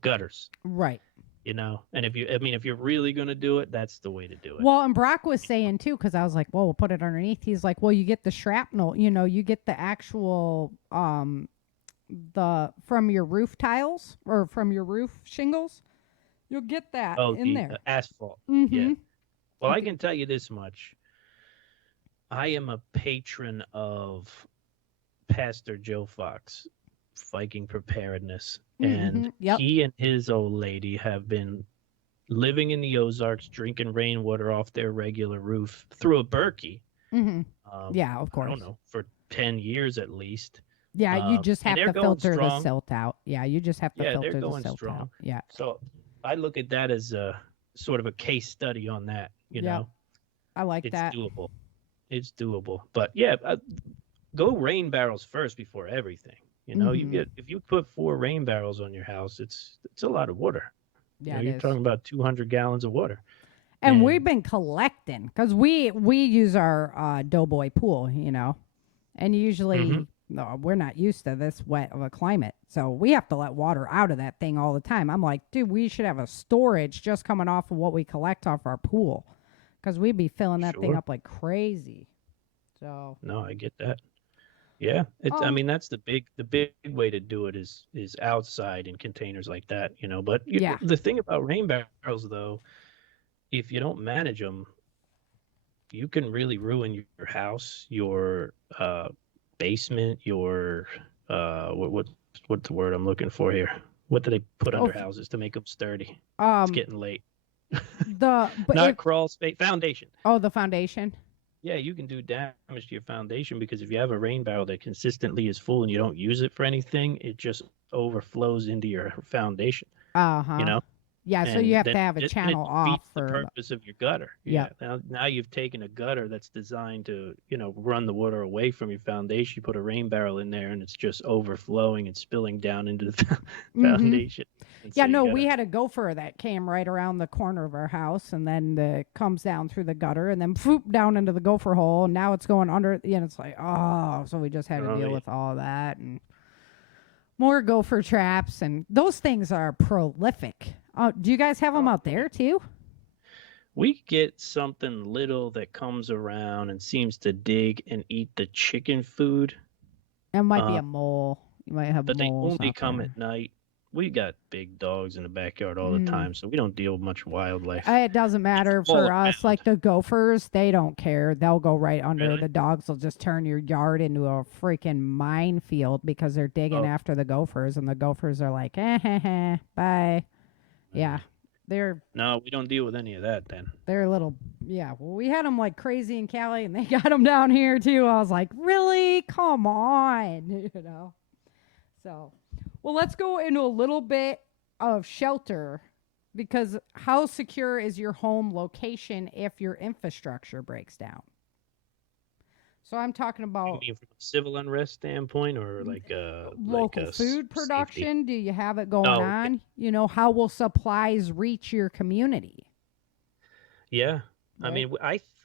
gutters. Right. And if you're really going to do it, that's the way to do it. Well, and Brock was saying too, because I was like, well, we'll put it underneath. He's like, well, you get the shrapnel, you get the actual from your roof tiles or from your roof shingles. You'll get that Oh, in the there. asphalt. Mm-hmm. Yeah. Well, I Okay. can tell you this much. I am a patron of Pastor Joe Fox, Viking Preparedness. And Yep. he and his old lady have been living in the Ozarks, drinking rainwater off their regular roof through a Berkey. Mm-hmm. Yeah, of I course. don't know, for 10 years at least. Yeah, you just And have they're to going filter the strong. silt out. Yeah, you just have to Yeah, filter they're the going silt strong. out. Yeah. So I look at that as a sort of a case study on that. Yeah. I like It's that. doable. It's doable. But yeah, go rain barrels first before everything. Mhm. If you put 4 rain barrels on your house, it's a lot of water. Yeah, it You're is. talking about 200 gallons of water. And we've And been collecting because we use our Doughboy pool, and usually Mhm. no, we're not used to this wet of a climate. So we have to let water out of that thing all the time. I'm like, dude, we should have a storage just coming off of what we collect off our pool, because we'd be filling that thing Sure. up like crazy. So, No, I get that. Yeah, I um, mean, that's the big way to do it is outside in containers like that, you know. But yeah. the thing about rain barrels, though, if you don't manage them, you can really ruin your house, your basement, your what's the word I'm looking for here? What do they put Oh, under houses to make them sturdy? It's um, getting late. but Not if, crawl space, foundation. oh, the foundation. Yeah, you can do damage to your foundation because if you have a rain barrel that consistently is full and you don't use it for anything, it just overflows into your foundation, Uh you huh. know? Yeah. So you And have then to have a it channel off defeats the for purpose of your gutter. yeah. Yeah. Now you've taken a gutter that's designed to, run the water away from your foundation. You put a rain barrel in there and it's just overflowing and spilling down into the Mm-hmm. foundation. And Yeah, so you no, we gotta, had a gopher that came right around the corner of our house, and then comes down through the gutter and then floop down into the gopher hole, and now it's going under. It's like, oh, so we just had to oh, deal yeah. with all that and more gopher traps, and those things are prolific. Do you guys have them Oh, out there too? we get something little that comes around and seems to dig and eat the chicken food. It might be Uh, a mole. You might have but they moles only out come there. at night. We got big dogs in the backyard all the Mm. time, so we don't deal with much wildlife. It doesn't matter All for us. around. Like the gophers, they don't care. They'll go right under. Really? The dogs will just turn your yard into a freaking minefield because they're digging Oh, after the gophers, and the gophers are like, bye. Yeah, man. they're No, we don't deal with any of that then. they're little. Yeah, well, we had them like crazy in Cali, and they got them down here too. I was like, really? Come on, So, well, let's go into a little bit of shelter, because how secure is your home location if your infrastructure breaks down? So I'm talking You about mean from a civil unrest standpoint or like local food safety? production. Do you have it going Oh, okay. on? How will supplies reach your community? Yeah. I Right? mean,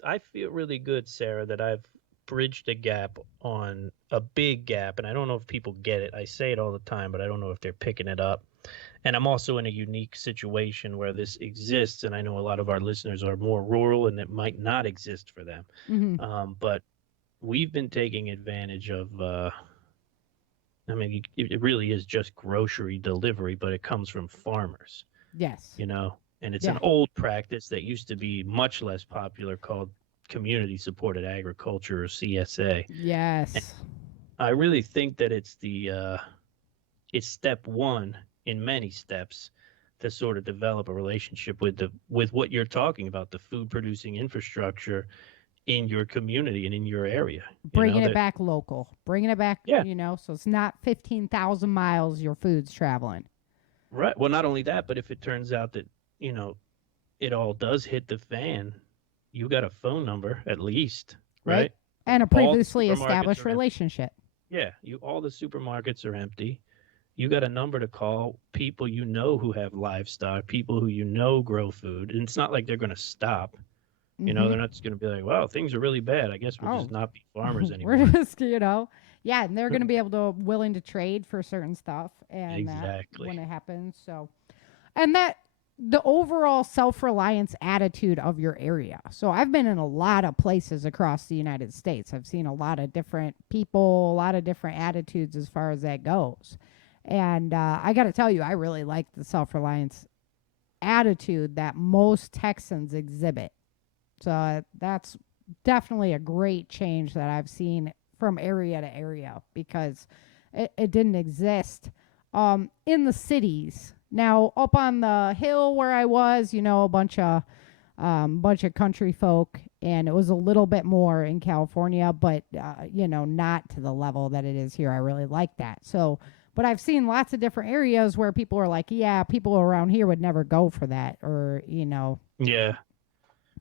I feel really good, Sarah, that I've bridged a gap on a big gap, and I don't know if people get it. I say it all the time, but I don't know if they're picking it up. And I'm also in a unique situation where this exists, and I know a lot of our listeners are more rural, and it might not exist for them. Mm-hmm. But we've been taking advantage of. I mean, it really is just grocery delivery, but it comes from farmers, Yes. and it's Yeah. an old practice that used to be much less popular called community supported agriculture or CSA. And Yes. I really think that it's step one in many steps to sort of develop a relationship with what you're talking about, the food producing infrastructure in your community and in your area. Bringing it That back local. Bringing it back, yeah, so it's not 15,000 miles your food's traveling. right. Well, not only that, but if it turns out that it all does hit the fan, you got a phone number at least, Right? right? And a All the previously supermarkets established are empty. relationship. Yeah, all the supermarkets are empty. You got a number to call, people who have livestock, people who grow food. And it's not like they're going to stop. Mm-hmm. They're not just going to be like, wow, things are really bad. I guess we'll just Oh, not be farmers we're anymore. just, yeah, and they're going to be able to willing to trade for certain stuff and that Exactly. when it happens. So, and that the overall self-reliance attitude of your area. So I've been in a lot of places across the United States. I've seen a lot of different people, a lot of different attitudes as far as that goes. And I got to tell you, I really like the self-reliance attitude that most Texans exhibit. So that's definitely a great change that I've seen from area to area, because it didn't exist in the cities. Now, up on the hill where I was, a bunch of country folk, and it was a little bit more in California, but not to the level that it is here. I really like that. So, but I've seen lots of different areas where people are like, yeah, people around here would never go for that, or Yeah.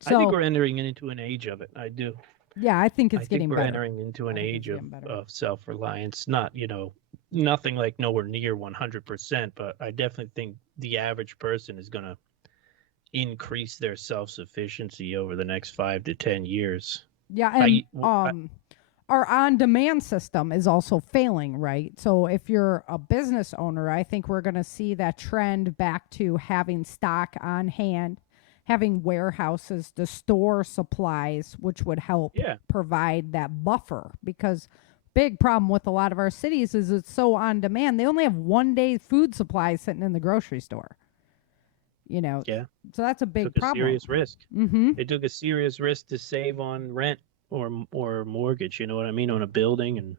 I think So we're entering into an age of it. I do. yeah, I think I it's think getting we're better. entering into an I think it's age getting better. of self-reliance. Not, nothing like nowhere near 100%, but I definitely think the average person is going to increase their self-sufficiency over the next 5 to 10 years. Yeah, and our on-demand system is also failing, right? So if you're a business owner, I think we're going to see that trend back to having stock on hand, having warehouses to store supplies, which would help Yeah. provide that buffer. Because big problem with a lot of our cities is it's so on demand. They only have 1 day food supplies sitting in the grocery store. You know, Yeah. so that's a big Took a problem. serious risk. Mm-hmm. They took a serious risk to save on rent or mortgage, you know what I mean, on a building, and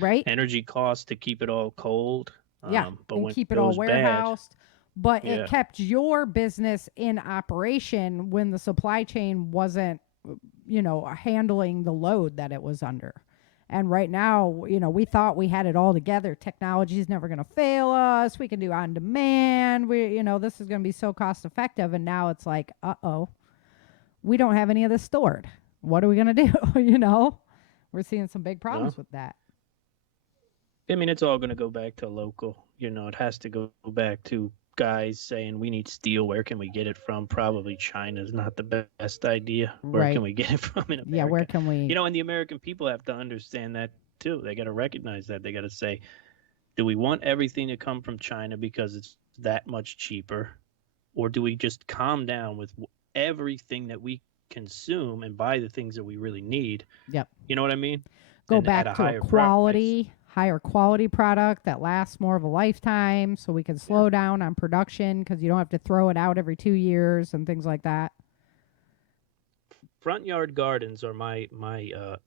Right? energy costs to keep it all cold. Yeah, But and when keep it it all goes bad, warehoused. But it yeah. kept your business in operation when the supply chain wasn't, handling the load that it was under. And right now, we thought we had it all together. Technology is never going to fail us. We can do on demand. This is going to be so cost effective. And now it's like, we don't have any of this stored. What are we going to do? We're seeing some big problems No. with that. I mean, it's all going to go back to local. It has to go back to guys saying we need steel. Where can we get it from? Probably China's not the best idea. Where can Right. we get it from in America? Yeah, where can we? And the American people have to understand that too. They got to recognize that. They got to say, do we want everything to come from China because it's that much cheaper? Or do we just calm down with everything that we consume and buy the things that we really need? Yep. You know what I mean? Go And back at a to a higher price. higher quality product that lasts more of a lifetime so we can slow down on production because you don't have to throw it out every 2 years and things like that. Front yard gardens are my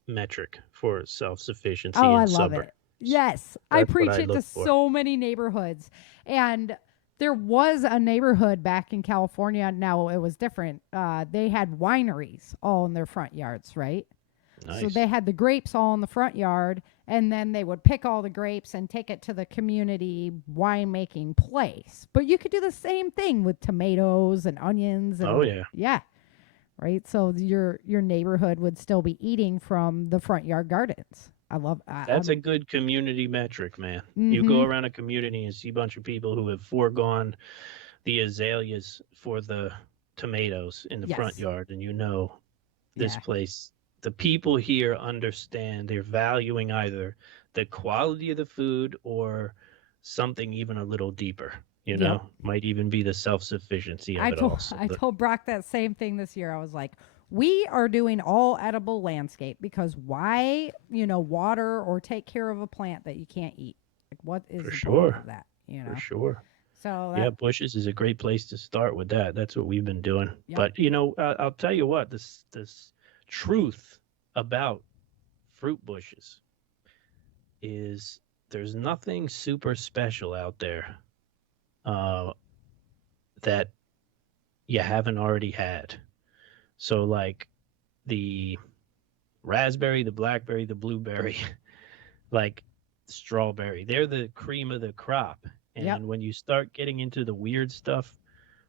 metric for self-sufficiency Oh, in I love suburbs. it. Yes, I That's what preach I it to look for. so many neighborhoods. And there was a neighborhood back in California. Now it was different. They had wineries all in their front yards, right? Nice. So they had the grapes all in the front yard, and then they would pick all the grapes and take it to the community winemaking place. But you could do the same thing with tomatoes and onions. And Oh, yeah. Yeah. Right. So your neighborhood would still be eating from the front yard gardens. I love That's a good community metric, man. You Mm-hmm. go around a community and see a bunch of people who have foregone the azaleas for the tomatoes in the front Yes. yard, and this Yeah. place, the people here understand they're valuing either the quality of the food or something even a little deeper. Yep. Might even be the self-sufficiency of I it told all. So I told Brock that same thing this year. I was like, we are doing all edible landscape because why, water or take care of a plant that you can't eat? Like, what is For the point sure. of that? For sure. So Yeah, bushes is a great place to start with that. That's what we've been doing. Yep. But I'll tell you what, this truth about fruit bushes is there's nothing super special out there that you haven't already had. So like the raspberry, the blackberry, the blueberry, like strawberry, they're the cream of the crop. And Yep. when you start getting into the weird stuff,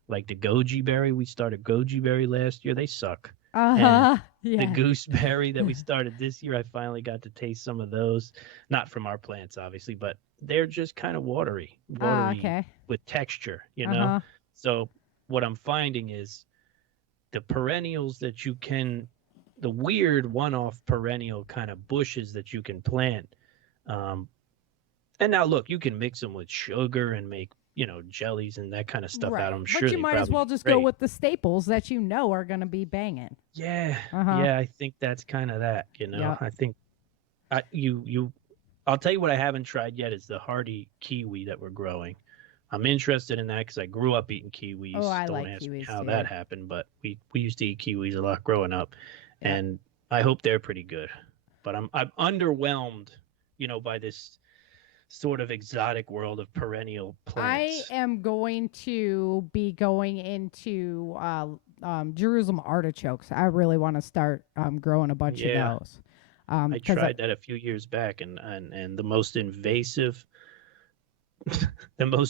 like the goji berry, we started goji berry last year. They suck. Yeah. The gooseberry that we started this year, I finally got to taste some of those. Not from our plants, obviously, but they're just kind of watery Okay. with texture, Uh-huh. So what I'm finding is the perennials that the weird one-off perennial kind of bushes that you can plant. And now look, you can mix them with sugar and make, jellies and that kind of stuff out. I'm sure But you they might as probably well be just great. go with the staples that are going to be banging. Yeah. Uh-huh. Yeah, I think that's kind of that, Yeah. I think I'll tell you what I haven't tried yet is the hardy kiwi that we're growing. I'm interested in that because I grew up eating kiwis. Oh, I Don't like ask me kiwis how too. that happened, but we used to eat kiwis a lot growing up, Yeah. and I hope they're pretty good. But I'm underwhelmed, by this sort of exotic world of perennial plants. I am going to be going into Jerusalem artichokes. I really want to start growing a bunch of those. I tried that a few years back, and the most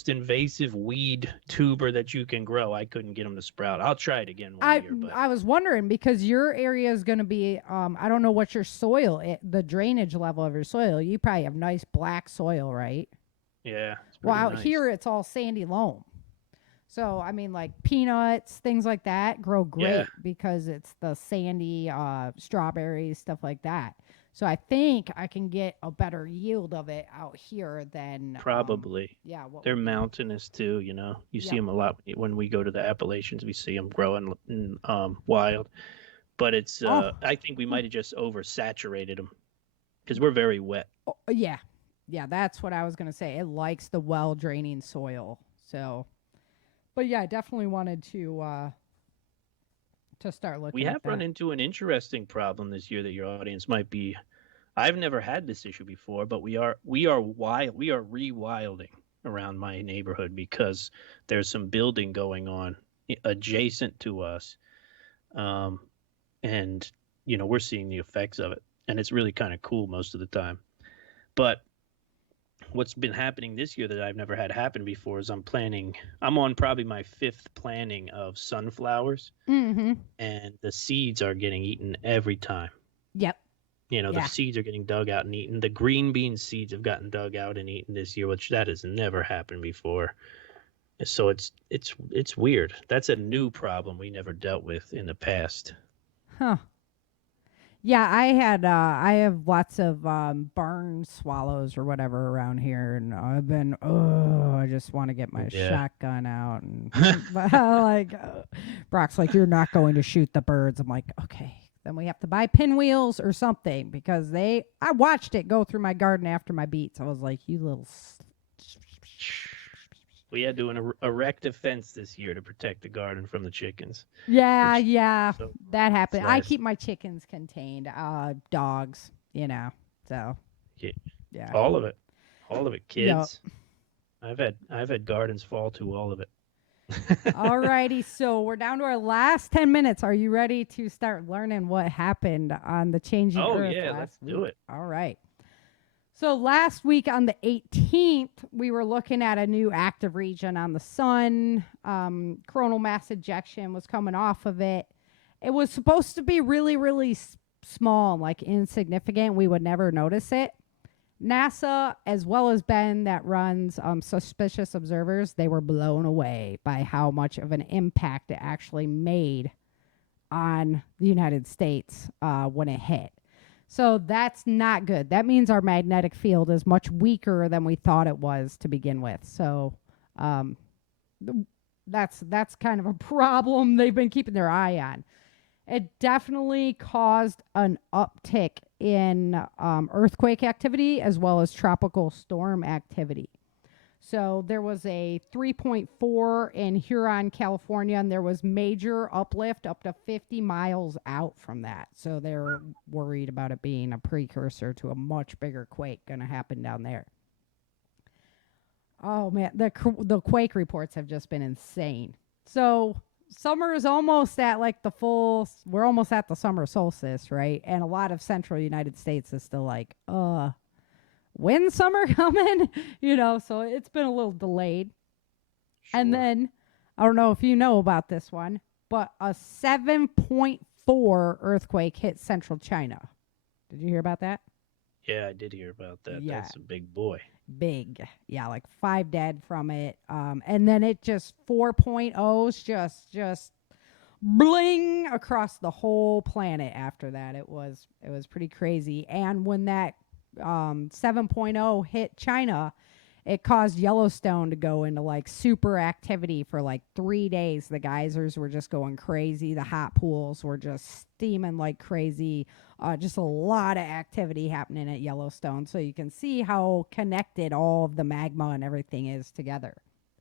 invasive weed tuber that you can grow, I couldn't get them to sprout. I'll try it again one year. But I was wondering because your area is going to be I don't know what your the drainage level of your soil. You probably have nice black soil, right? yeah. Well, out nice. here it's all sandy loam. So I mean, like peanuts, things like that grow great because it's the sandy strawberries, stuff like that. So I think I can get a better yield of it out here than Probably. yeah, what They're would be. mountainous too, you know. You see Yep. them a lot when we go to the Appalachians. We see them growing wild. But it's Oh, I think we might have just oversaturated them because we're very wet. yeah. Yeah, that's what I was going to say. It likes the well draining soil. So, but yeah, I definitely wanted to start We looking have at run that. into an interesting problem this year that your audience might be. I've never had this issue before, but we are rewilding around my neighborhood because there's some building going on adjacent to us, um, and we're seeing the effects of it, and it's really kind of cool most of the time. But what's been happening this year that I've never had happen before is I'm on probably my fifth planting of sunflowers, Mm-hmm. and the seeds are getting eaten every time. Yep. The Yeah. seeds are getting dug out and eaten. The green bean seeds have gotten dug out and eaten this year, which that has never happened before. So it's weird. That's a new problem we never dealt with in the past. Huh. Yeah, I have lots of barn swallows or whatever around here, and I just want to get my Yeah. shotgun out and but, like Brock's like, you're not going to shoot the birds. I'm like, okay, then we have to buy pinwheels or something because I watched it go through my garden after my beets. I was like, you little. We had to erect a fence this year to protect the garden from the chickens. Yeah, Which, yeah, so that happened. I last, keep my chickens contained, dogs, so yeah, yeah. all of it, Yep. kids. I've had gardens fall to all of it. Alrighty, so we're down to our last 10 minutes. Are you ready to start learning what happened on the changing Oh Earth yeah, last let's week? do it. All right. So last week on the 18th, we were looking at a new active region on the sun. Coronal mass ejection was coming off of it. It was supposed to be really, really small, like insignificant. We would never notice it. NASA, as well as Ben, that runs Suspicious Observers, they were blown away by how much of an impact it actually made on the United States when it hit. So that's not good. That means our magnetic field is much weaker than we thought it was to begin with. So that's kind of a problem they've been keeping their eye on. It definitely caused an uptick in earthquake activity as well as tropical storm activity. So there was a 3.4 in Huron, California, and there was major uplift up to 50 miles out from that. So they're worried about it being a precursor to a much bigger quake going to happen down there. Oh man, the quake reports have just been insane. So summer is almost at like we're almost at the summer solstice, right? And a lot of central United States is still like, when's summer coming? So it's been a little delayed. Sure. And then, I don't know if you know about this one, but a 7.4 earthquake hit central China. Did you hear about that? Yeah, I did hear about that. Yeah. That's a big boy. Big. Yeah, like 5 dead from it. And then it just 4.0s just bling across the whole planet after that. It was pretty crazy. And when that 7.0 hit China, it caused Yellowstone to go into like super activity for like 3 days. The geysers were just going crazy. The hot pools were just steaming like crazy. Just a lot of activity happening at Yellowstone. So you can see how connected all of the magma and everything is together.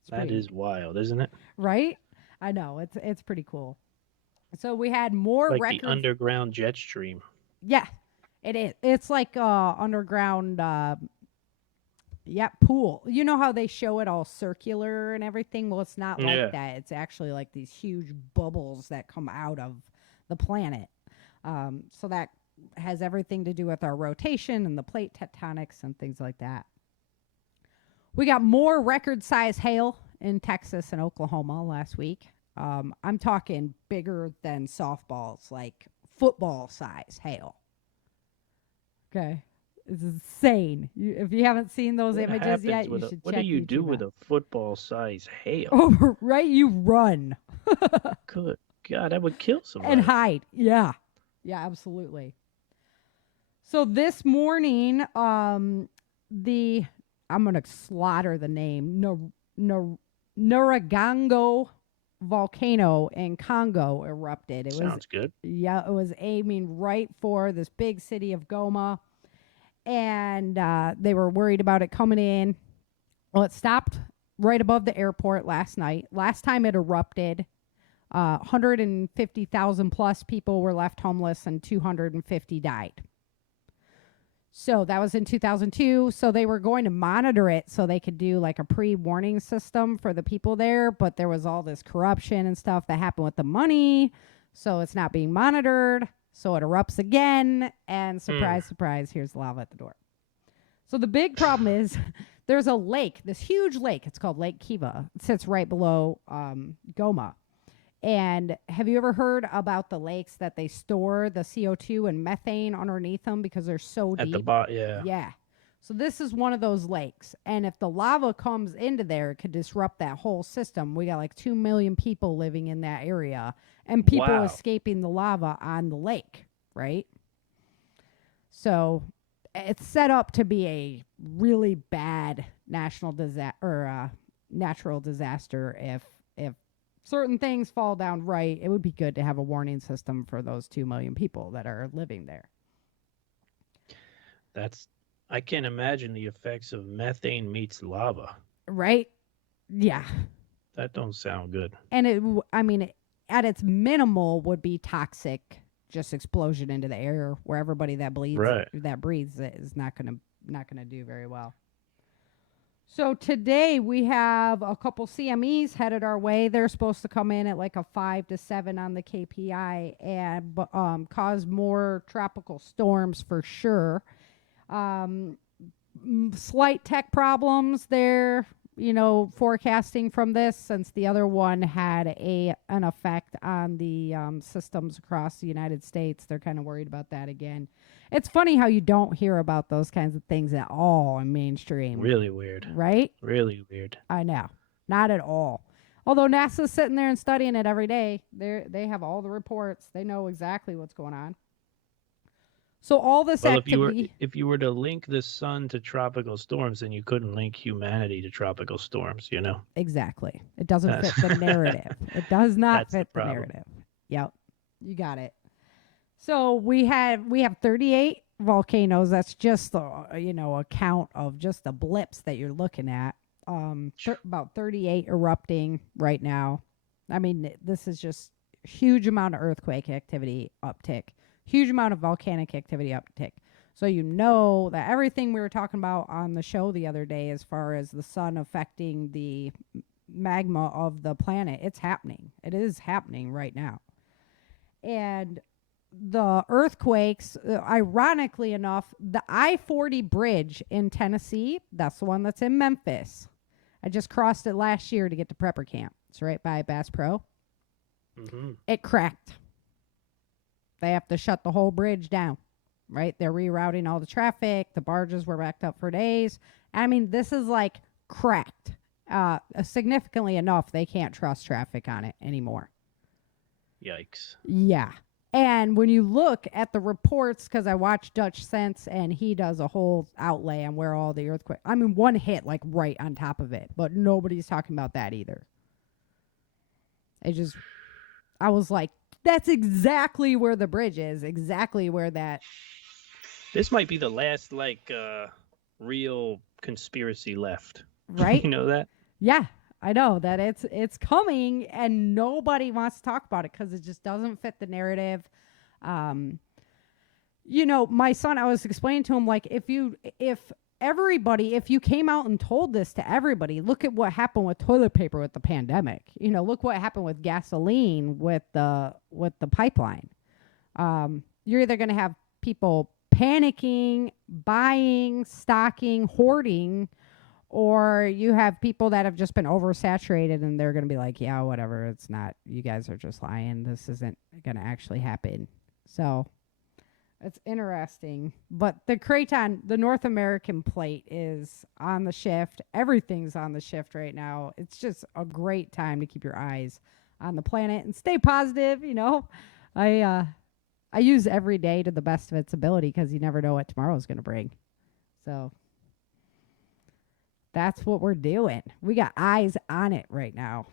That is wild, isn't it? Right? I know. It's pretty cool. So we had more like records. The underground jet stream. Yeah, it is. It's like underground pool. You know how they show it all circular and everything? Well, it's not like that. It's actually like these huge bubbles that come out of the planet. So that has everything to do with our rotation and the plate tectonics and things like that. We got more record-size hail in Texas and Oklahoma last week. I'm talking bigger than softballs, like football size hail. Okay. It's insane. If you haven't seen those images yet, you should check. What do you YouTube do out. with a football size hail? Oh, right? You run. Good God, that would kill somebody. And hide. Yeah. Yeah, absolutely. So this morning, the I'm gonna slaughter the name Nuragango volcano in Congo erupted. It was Sounds good. it was aiming right for this big city of Goma, and they were worried about it coming in. Well, it stopped right above the airport last night. Last time it erupted, 150,000 plus people were left homeless and 250 died. So that was in 2002. So they were going to monitor it so they could do like a pre-warning system for the people there. But there was all this corruption and stuff that happened with the money. So it's not being monitored. So it erupts again. And surprise, surprise, here's lava at the door. So the big problem is there's a lake, this huge lake. It's called Lake Kiva. It sits right below Goma. And have you ever heard about the lakes that they store the CO2 and methane underneath them because they're so deep? At the bottom, yeah. Yeah. So this is one of those lakes. And if the lava comes into there, it could disrupt that whole system. We got like 2 million people living in that area and people escaping the lava on the lake, right? So it's set up to be a really bad natural disaster if certain things fall down right. It would be good to have a warning system for those 2 million people that are living there. I can't imagine the effects of methane meets lava. Right? Yeah. That don't sound good. And at its minimal would be toxic, just explosion into the air where everybody that breathes it is not gonna do very well. So today we have a couple CMEs headed our way. They're supposed to come in at like a 5 to 7 on the KPI and cause more tropical storms for sure. Slight tech problems there, forecasting from this, since the other one had an effect on the systems across the United States. They're kind of worried about that again. It's funny how you don't hear about those kinds of things at all in mainstream. Really weird. Right? Really weird. I know. Not at all. Although NASA's sitting there and studying it every day. They have all the reports. They know exactly what's going on. So all this activity... if you were to link the sun to tropical storms, then you couldn't link humanity to tropical storms, Exactly. It doesn't fit the narrative. It does not fit the narrative. Yep. You got it. So we have 38 volcanoes. That's just a count of just the blips that you're looking at. About 38 erupting right now. I mean, this is just huge amount of earthquake activity uptick. Huge amount of volcanic activity uptick. So you know that everything we were talking about on the show the other day as far as the sun affecting the magma of the planet, it's happening. It is happening right now. And the earthquakes, ironically enough, the I-40 bridge in Tennessee, that's the one that's in Memphis. I just crossed it last year to get to prepper camp. It's right by Bass Pro. Mm-hmm. It cracked. They have to shut the whole bridge down, right? They're rerouting all the traffic. The barges were backed up for days. I mean, this is like cracked. Significantly enough, they can't trust traffic on it anymore. Yikes. Yeah. And when you look at the reports, because I watch Dutch Sense and he does a whole outlay on where all the earthquake, one hit like right on top of it, but nobody's talking about that either. I was like, that's exactly where the bridge is, exactly where that. This might be the last real conspiracy left. Right? You know that? Yeah. I know that it's coming and nobody wants to talk about it because it just doesn't fit the narrative. My son, I was explaining to him, like, if you came out and told this to everybody, look at what happened with toilet paper with the pandemic. Look what happened with gasoline with the pipeline. You're either going to have people panicking, buying, stocking, hoarding, or you have people that have just been oversaturated and they're going to be like, yeah, whatever. It's not, you guys are just lying. This isn't going to actually happen. So it's interesting. But the Craton, the North American plate is on the shift. Everything's on the shift right now. It's just a great time to keep your eyes on the planet and stay positive. I use every day to the best of its ability because you never know what tomorrow's going to bring. So that's what we're doing. We got eyes on it right now.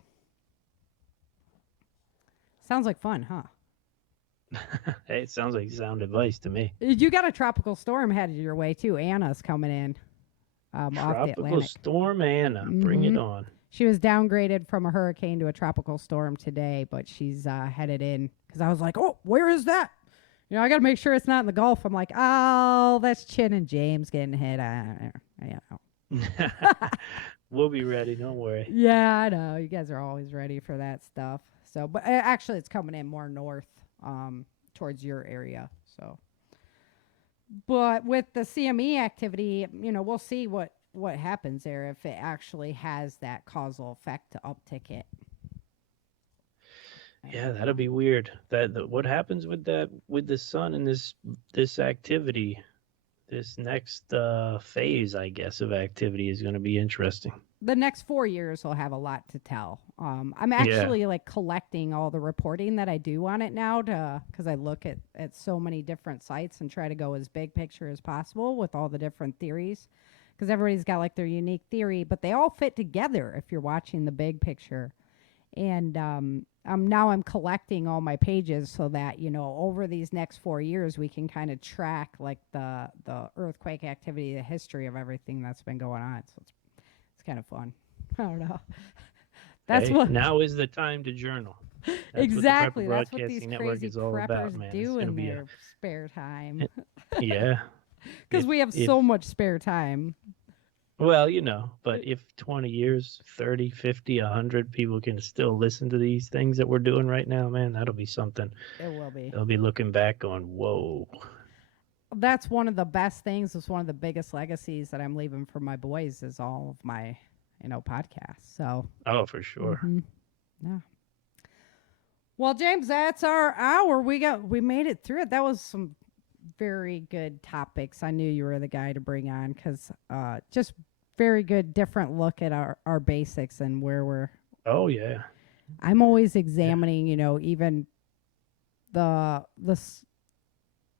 Sounds like fun, huh? Hey, it sounds like sound advice to me. You got a tropical storm headed your way too. Anna's coming in off the Tropical Atlantic. Storm Anna, bring it on. She was downgraded from a hurricane to a tropical storm today, but she's headed in because I was like, oh, where is that? You know, I got to make sure it's not in the Gulf. I'm like, oh, that's Chin and James getting hit. We'll be ready. Don't worry. Yeah, I know. You guys are always ready for that stuff. So, but actually, it's coming in more north towards your area. So, but with the CME activity, you know, we'll see what happens there if it actually has that causal effect to uptick it. Yeah, that'll be weird. What happens with the sun and this activity, this next phase, I guess, of activity is going to be interesting. The next 4 years will have a lot to tell. I'm actually like collecting all the reporting that I do on it now because I look at so many different sites and try to go as big picture as possible with all the different theories because everybody's got like their unique theory, but they all fit together if you're watching the big picture. And I'm collecting all my pages so that, you know, over these next 4 years, we can kind of track like the earthquake activity, the history of everything that's been going on. So it's kind of fun. I don't know. That's what now is the time to journal. Exactly. That's what these Network crazy is all preppers about, man. do in their spare time. Yeah. Because we have so much spare time. Well, you know, but if 20 years, 30, 50, 100 people can still listen to these things that we're doing right now, man, that'll be something. It will be. They'll be looking back going, whoa. That's one of the best things. It's one of the biggest legacies that I'm leaving for my boys is all of my, you know, podcasts. So. Oh, for sure. Yeah. Well, James, that's our hour. We made it through it. That was some very good topics. I knew you were the guy to bring on because just very good, different look at our basics and where we're. Oh, yeah. I'm always examining, you know, even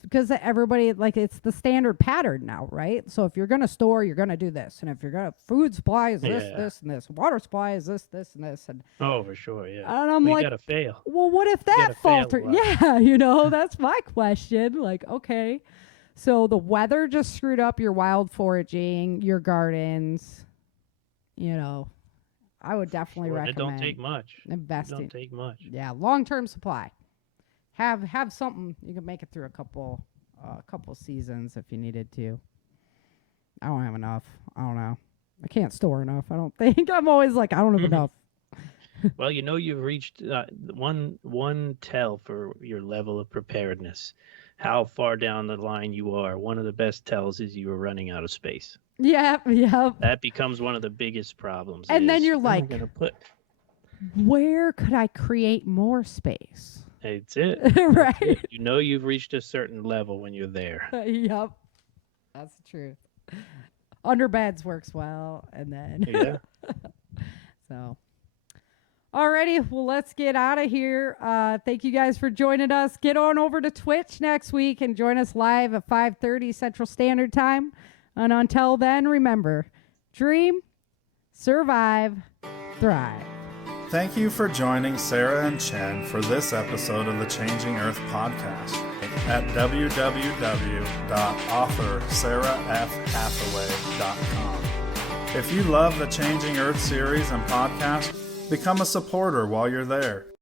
because everybody, like, it's the standard pattern now, right? So if you're going to store, you're going to do this. And if you're going to, food supply is this, and this. Water supply is this, and this. And oh, for sure, yeah. And I'm like, got to fail. Well, what if that faltered? Yeah, you know, that's my question. Like, okay. So the weather just screwed up your wild foraging, your gardens. You know, I would definitely recommend. It don't take much. Investing. It don't take much. Yeah, long-term supply. Have something you can make it through a couple seasons if you needed to. I don't have enough. I don't know. I can't store enough. I don't think. I'm always like, I don't have enough. Well, you know, you've reached one tell for your level of preparedness. How far down the line you are. One of the best tells is you are running out of space. Yeah. That becomes one of the biggest problems. And then you're like, where could I create more space? That's it. Right. That's it. You know you've reached a certain level when you're there. Yep. That's the truth. Under beds works well, and then yeah. So, alrighty, well, let's get out of here. Thank you guys for joining us. Get on over to Twitch next week and join us live at 5:30 Central Standard Time. And until then, remember, dream, survive, thrive. Thank you for joining Sarah and Chen for this episode of the Changing Earth podcast at www.authorSarahFHathaway.com. If you love the Changing Earth series and podcast, become a supporter while you're there.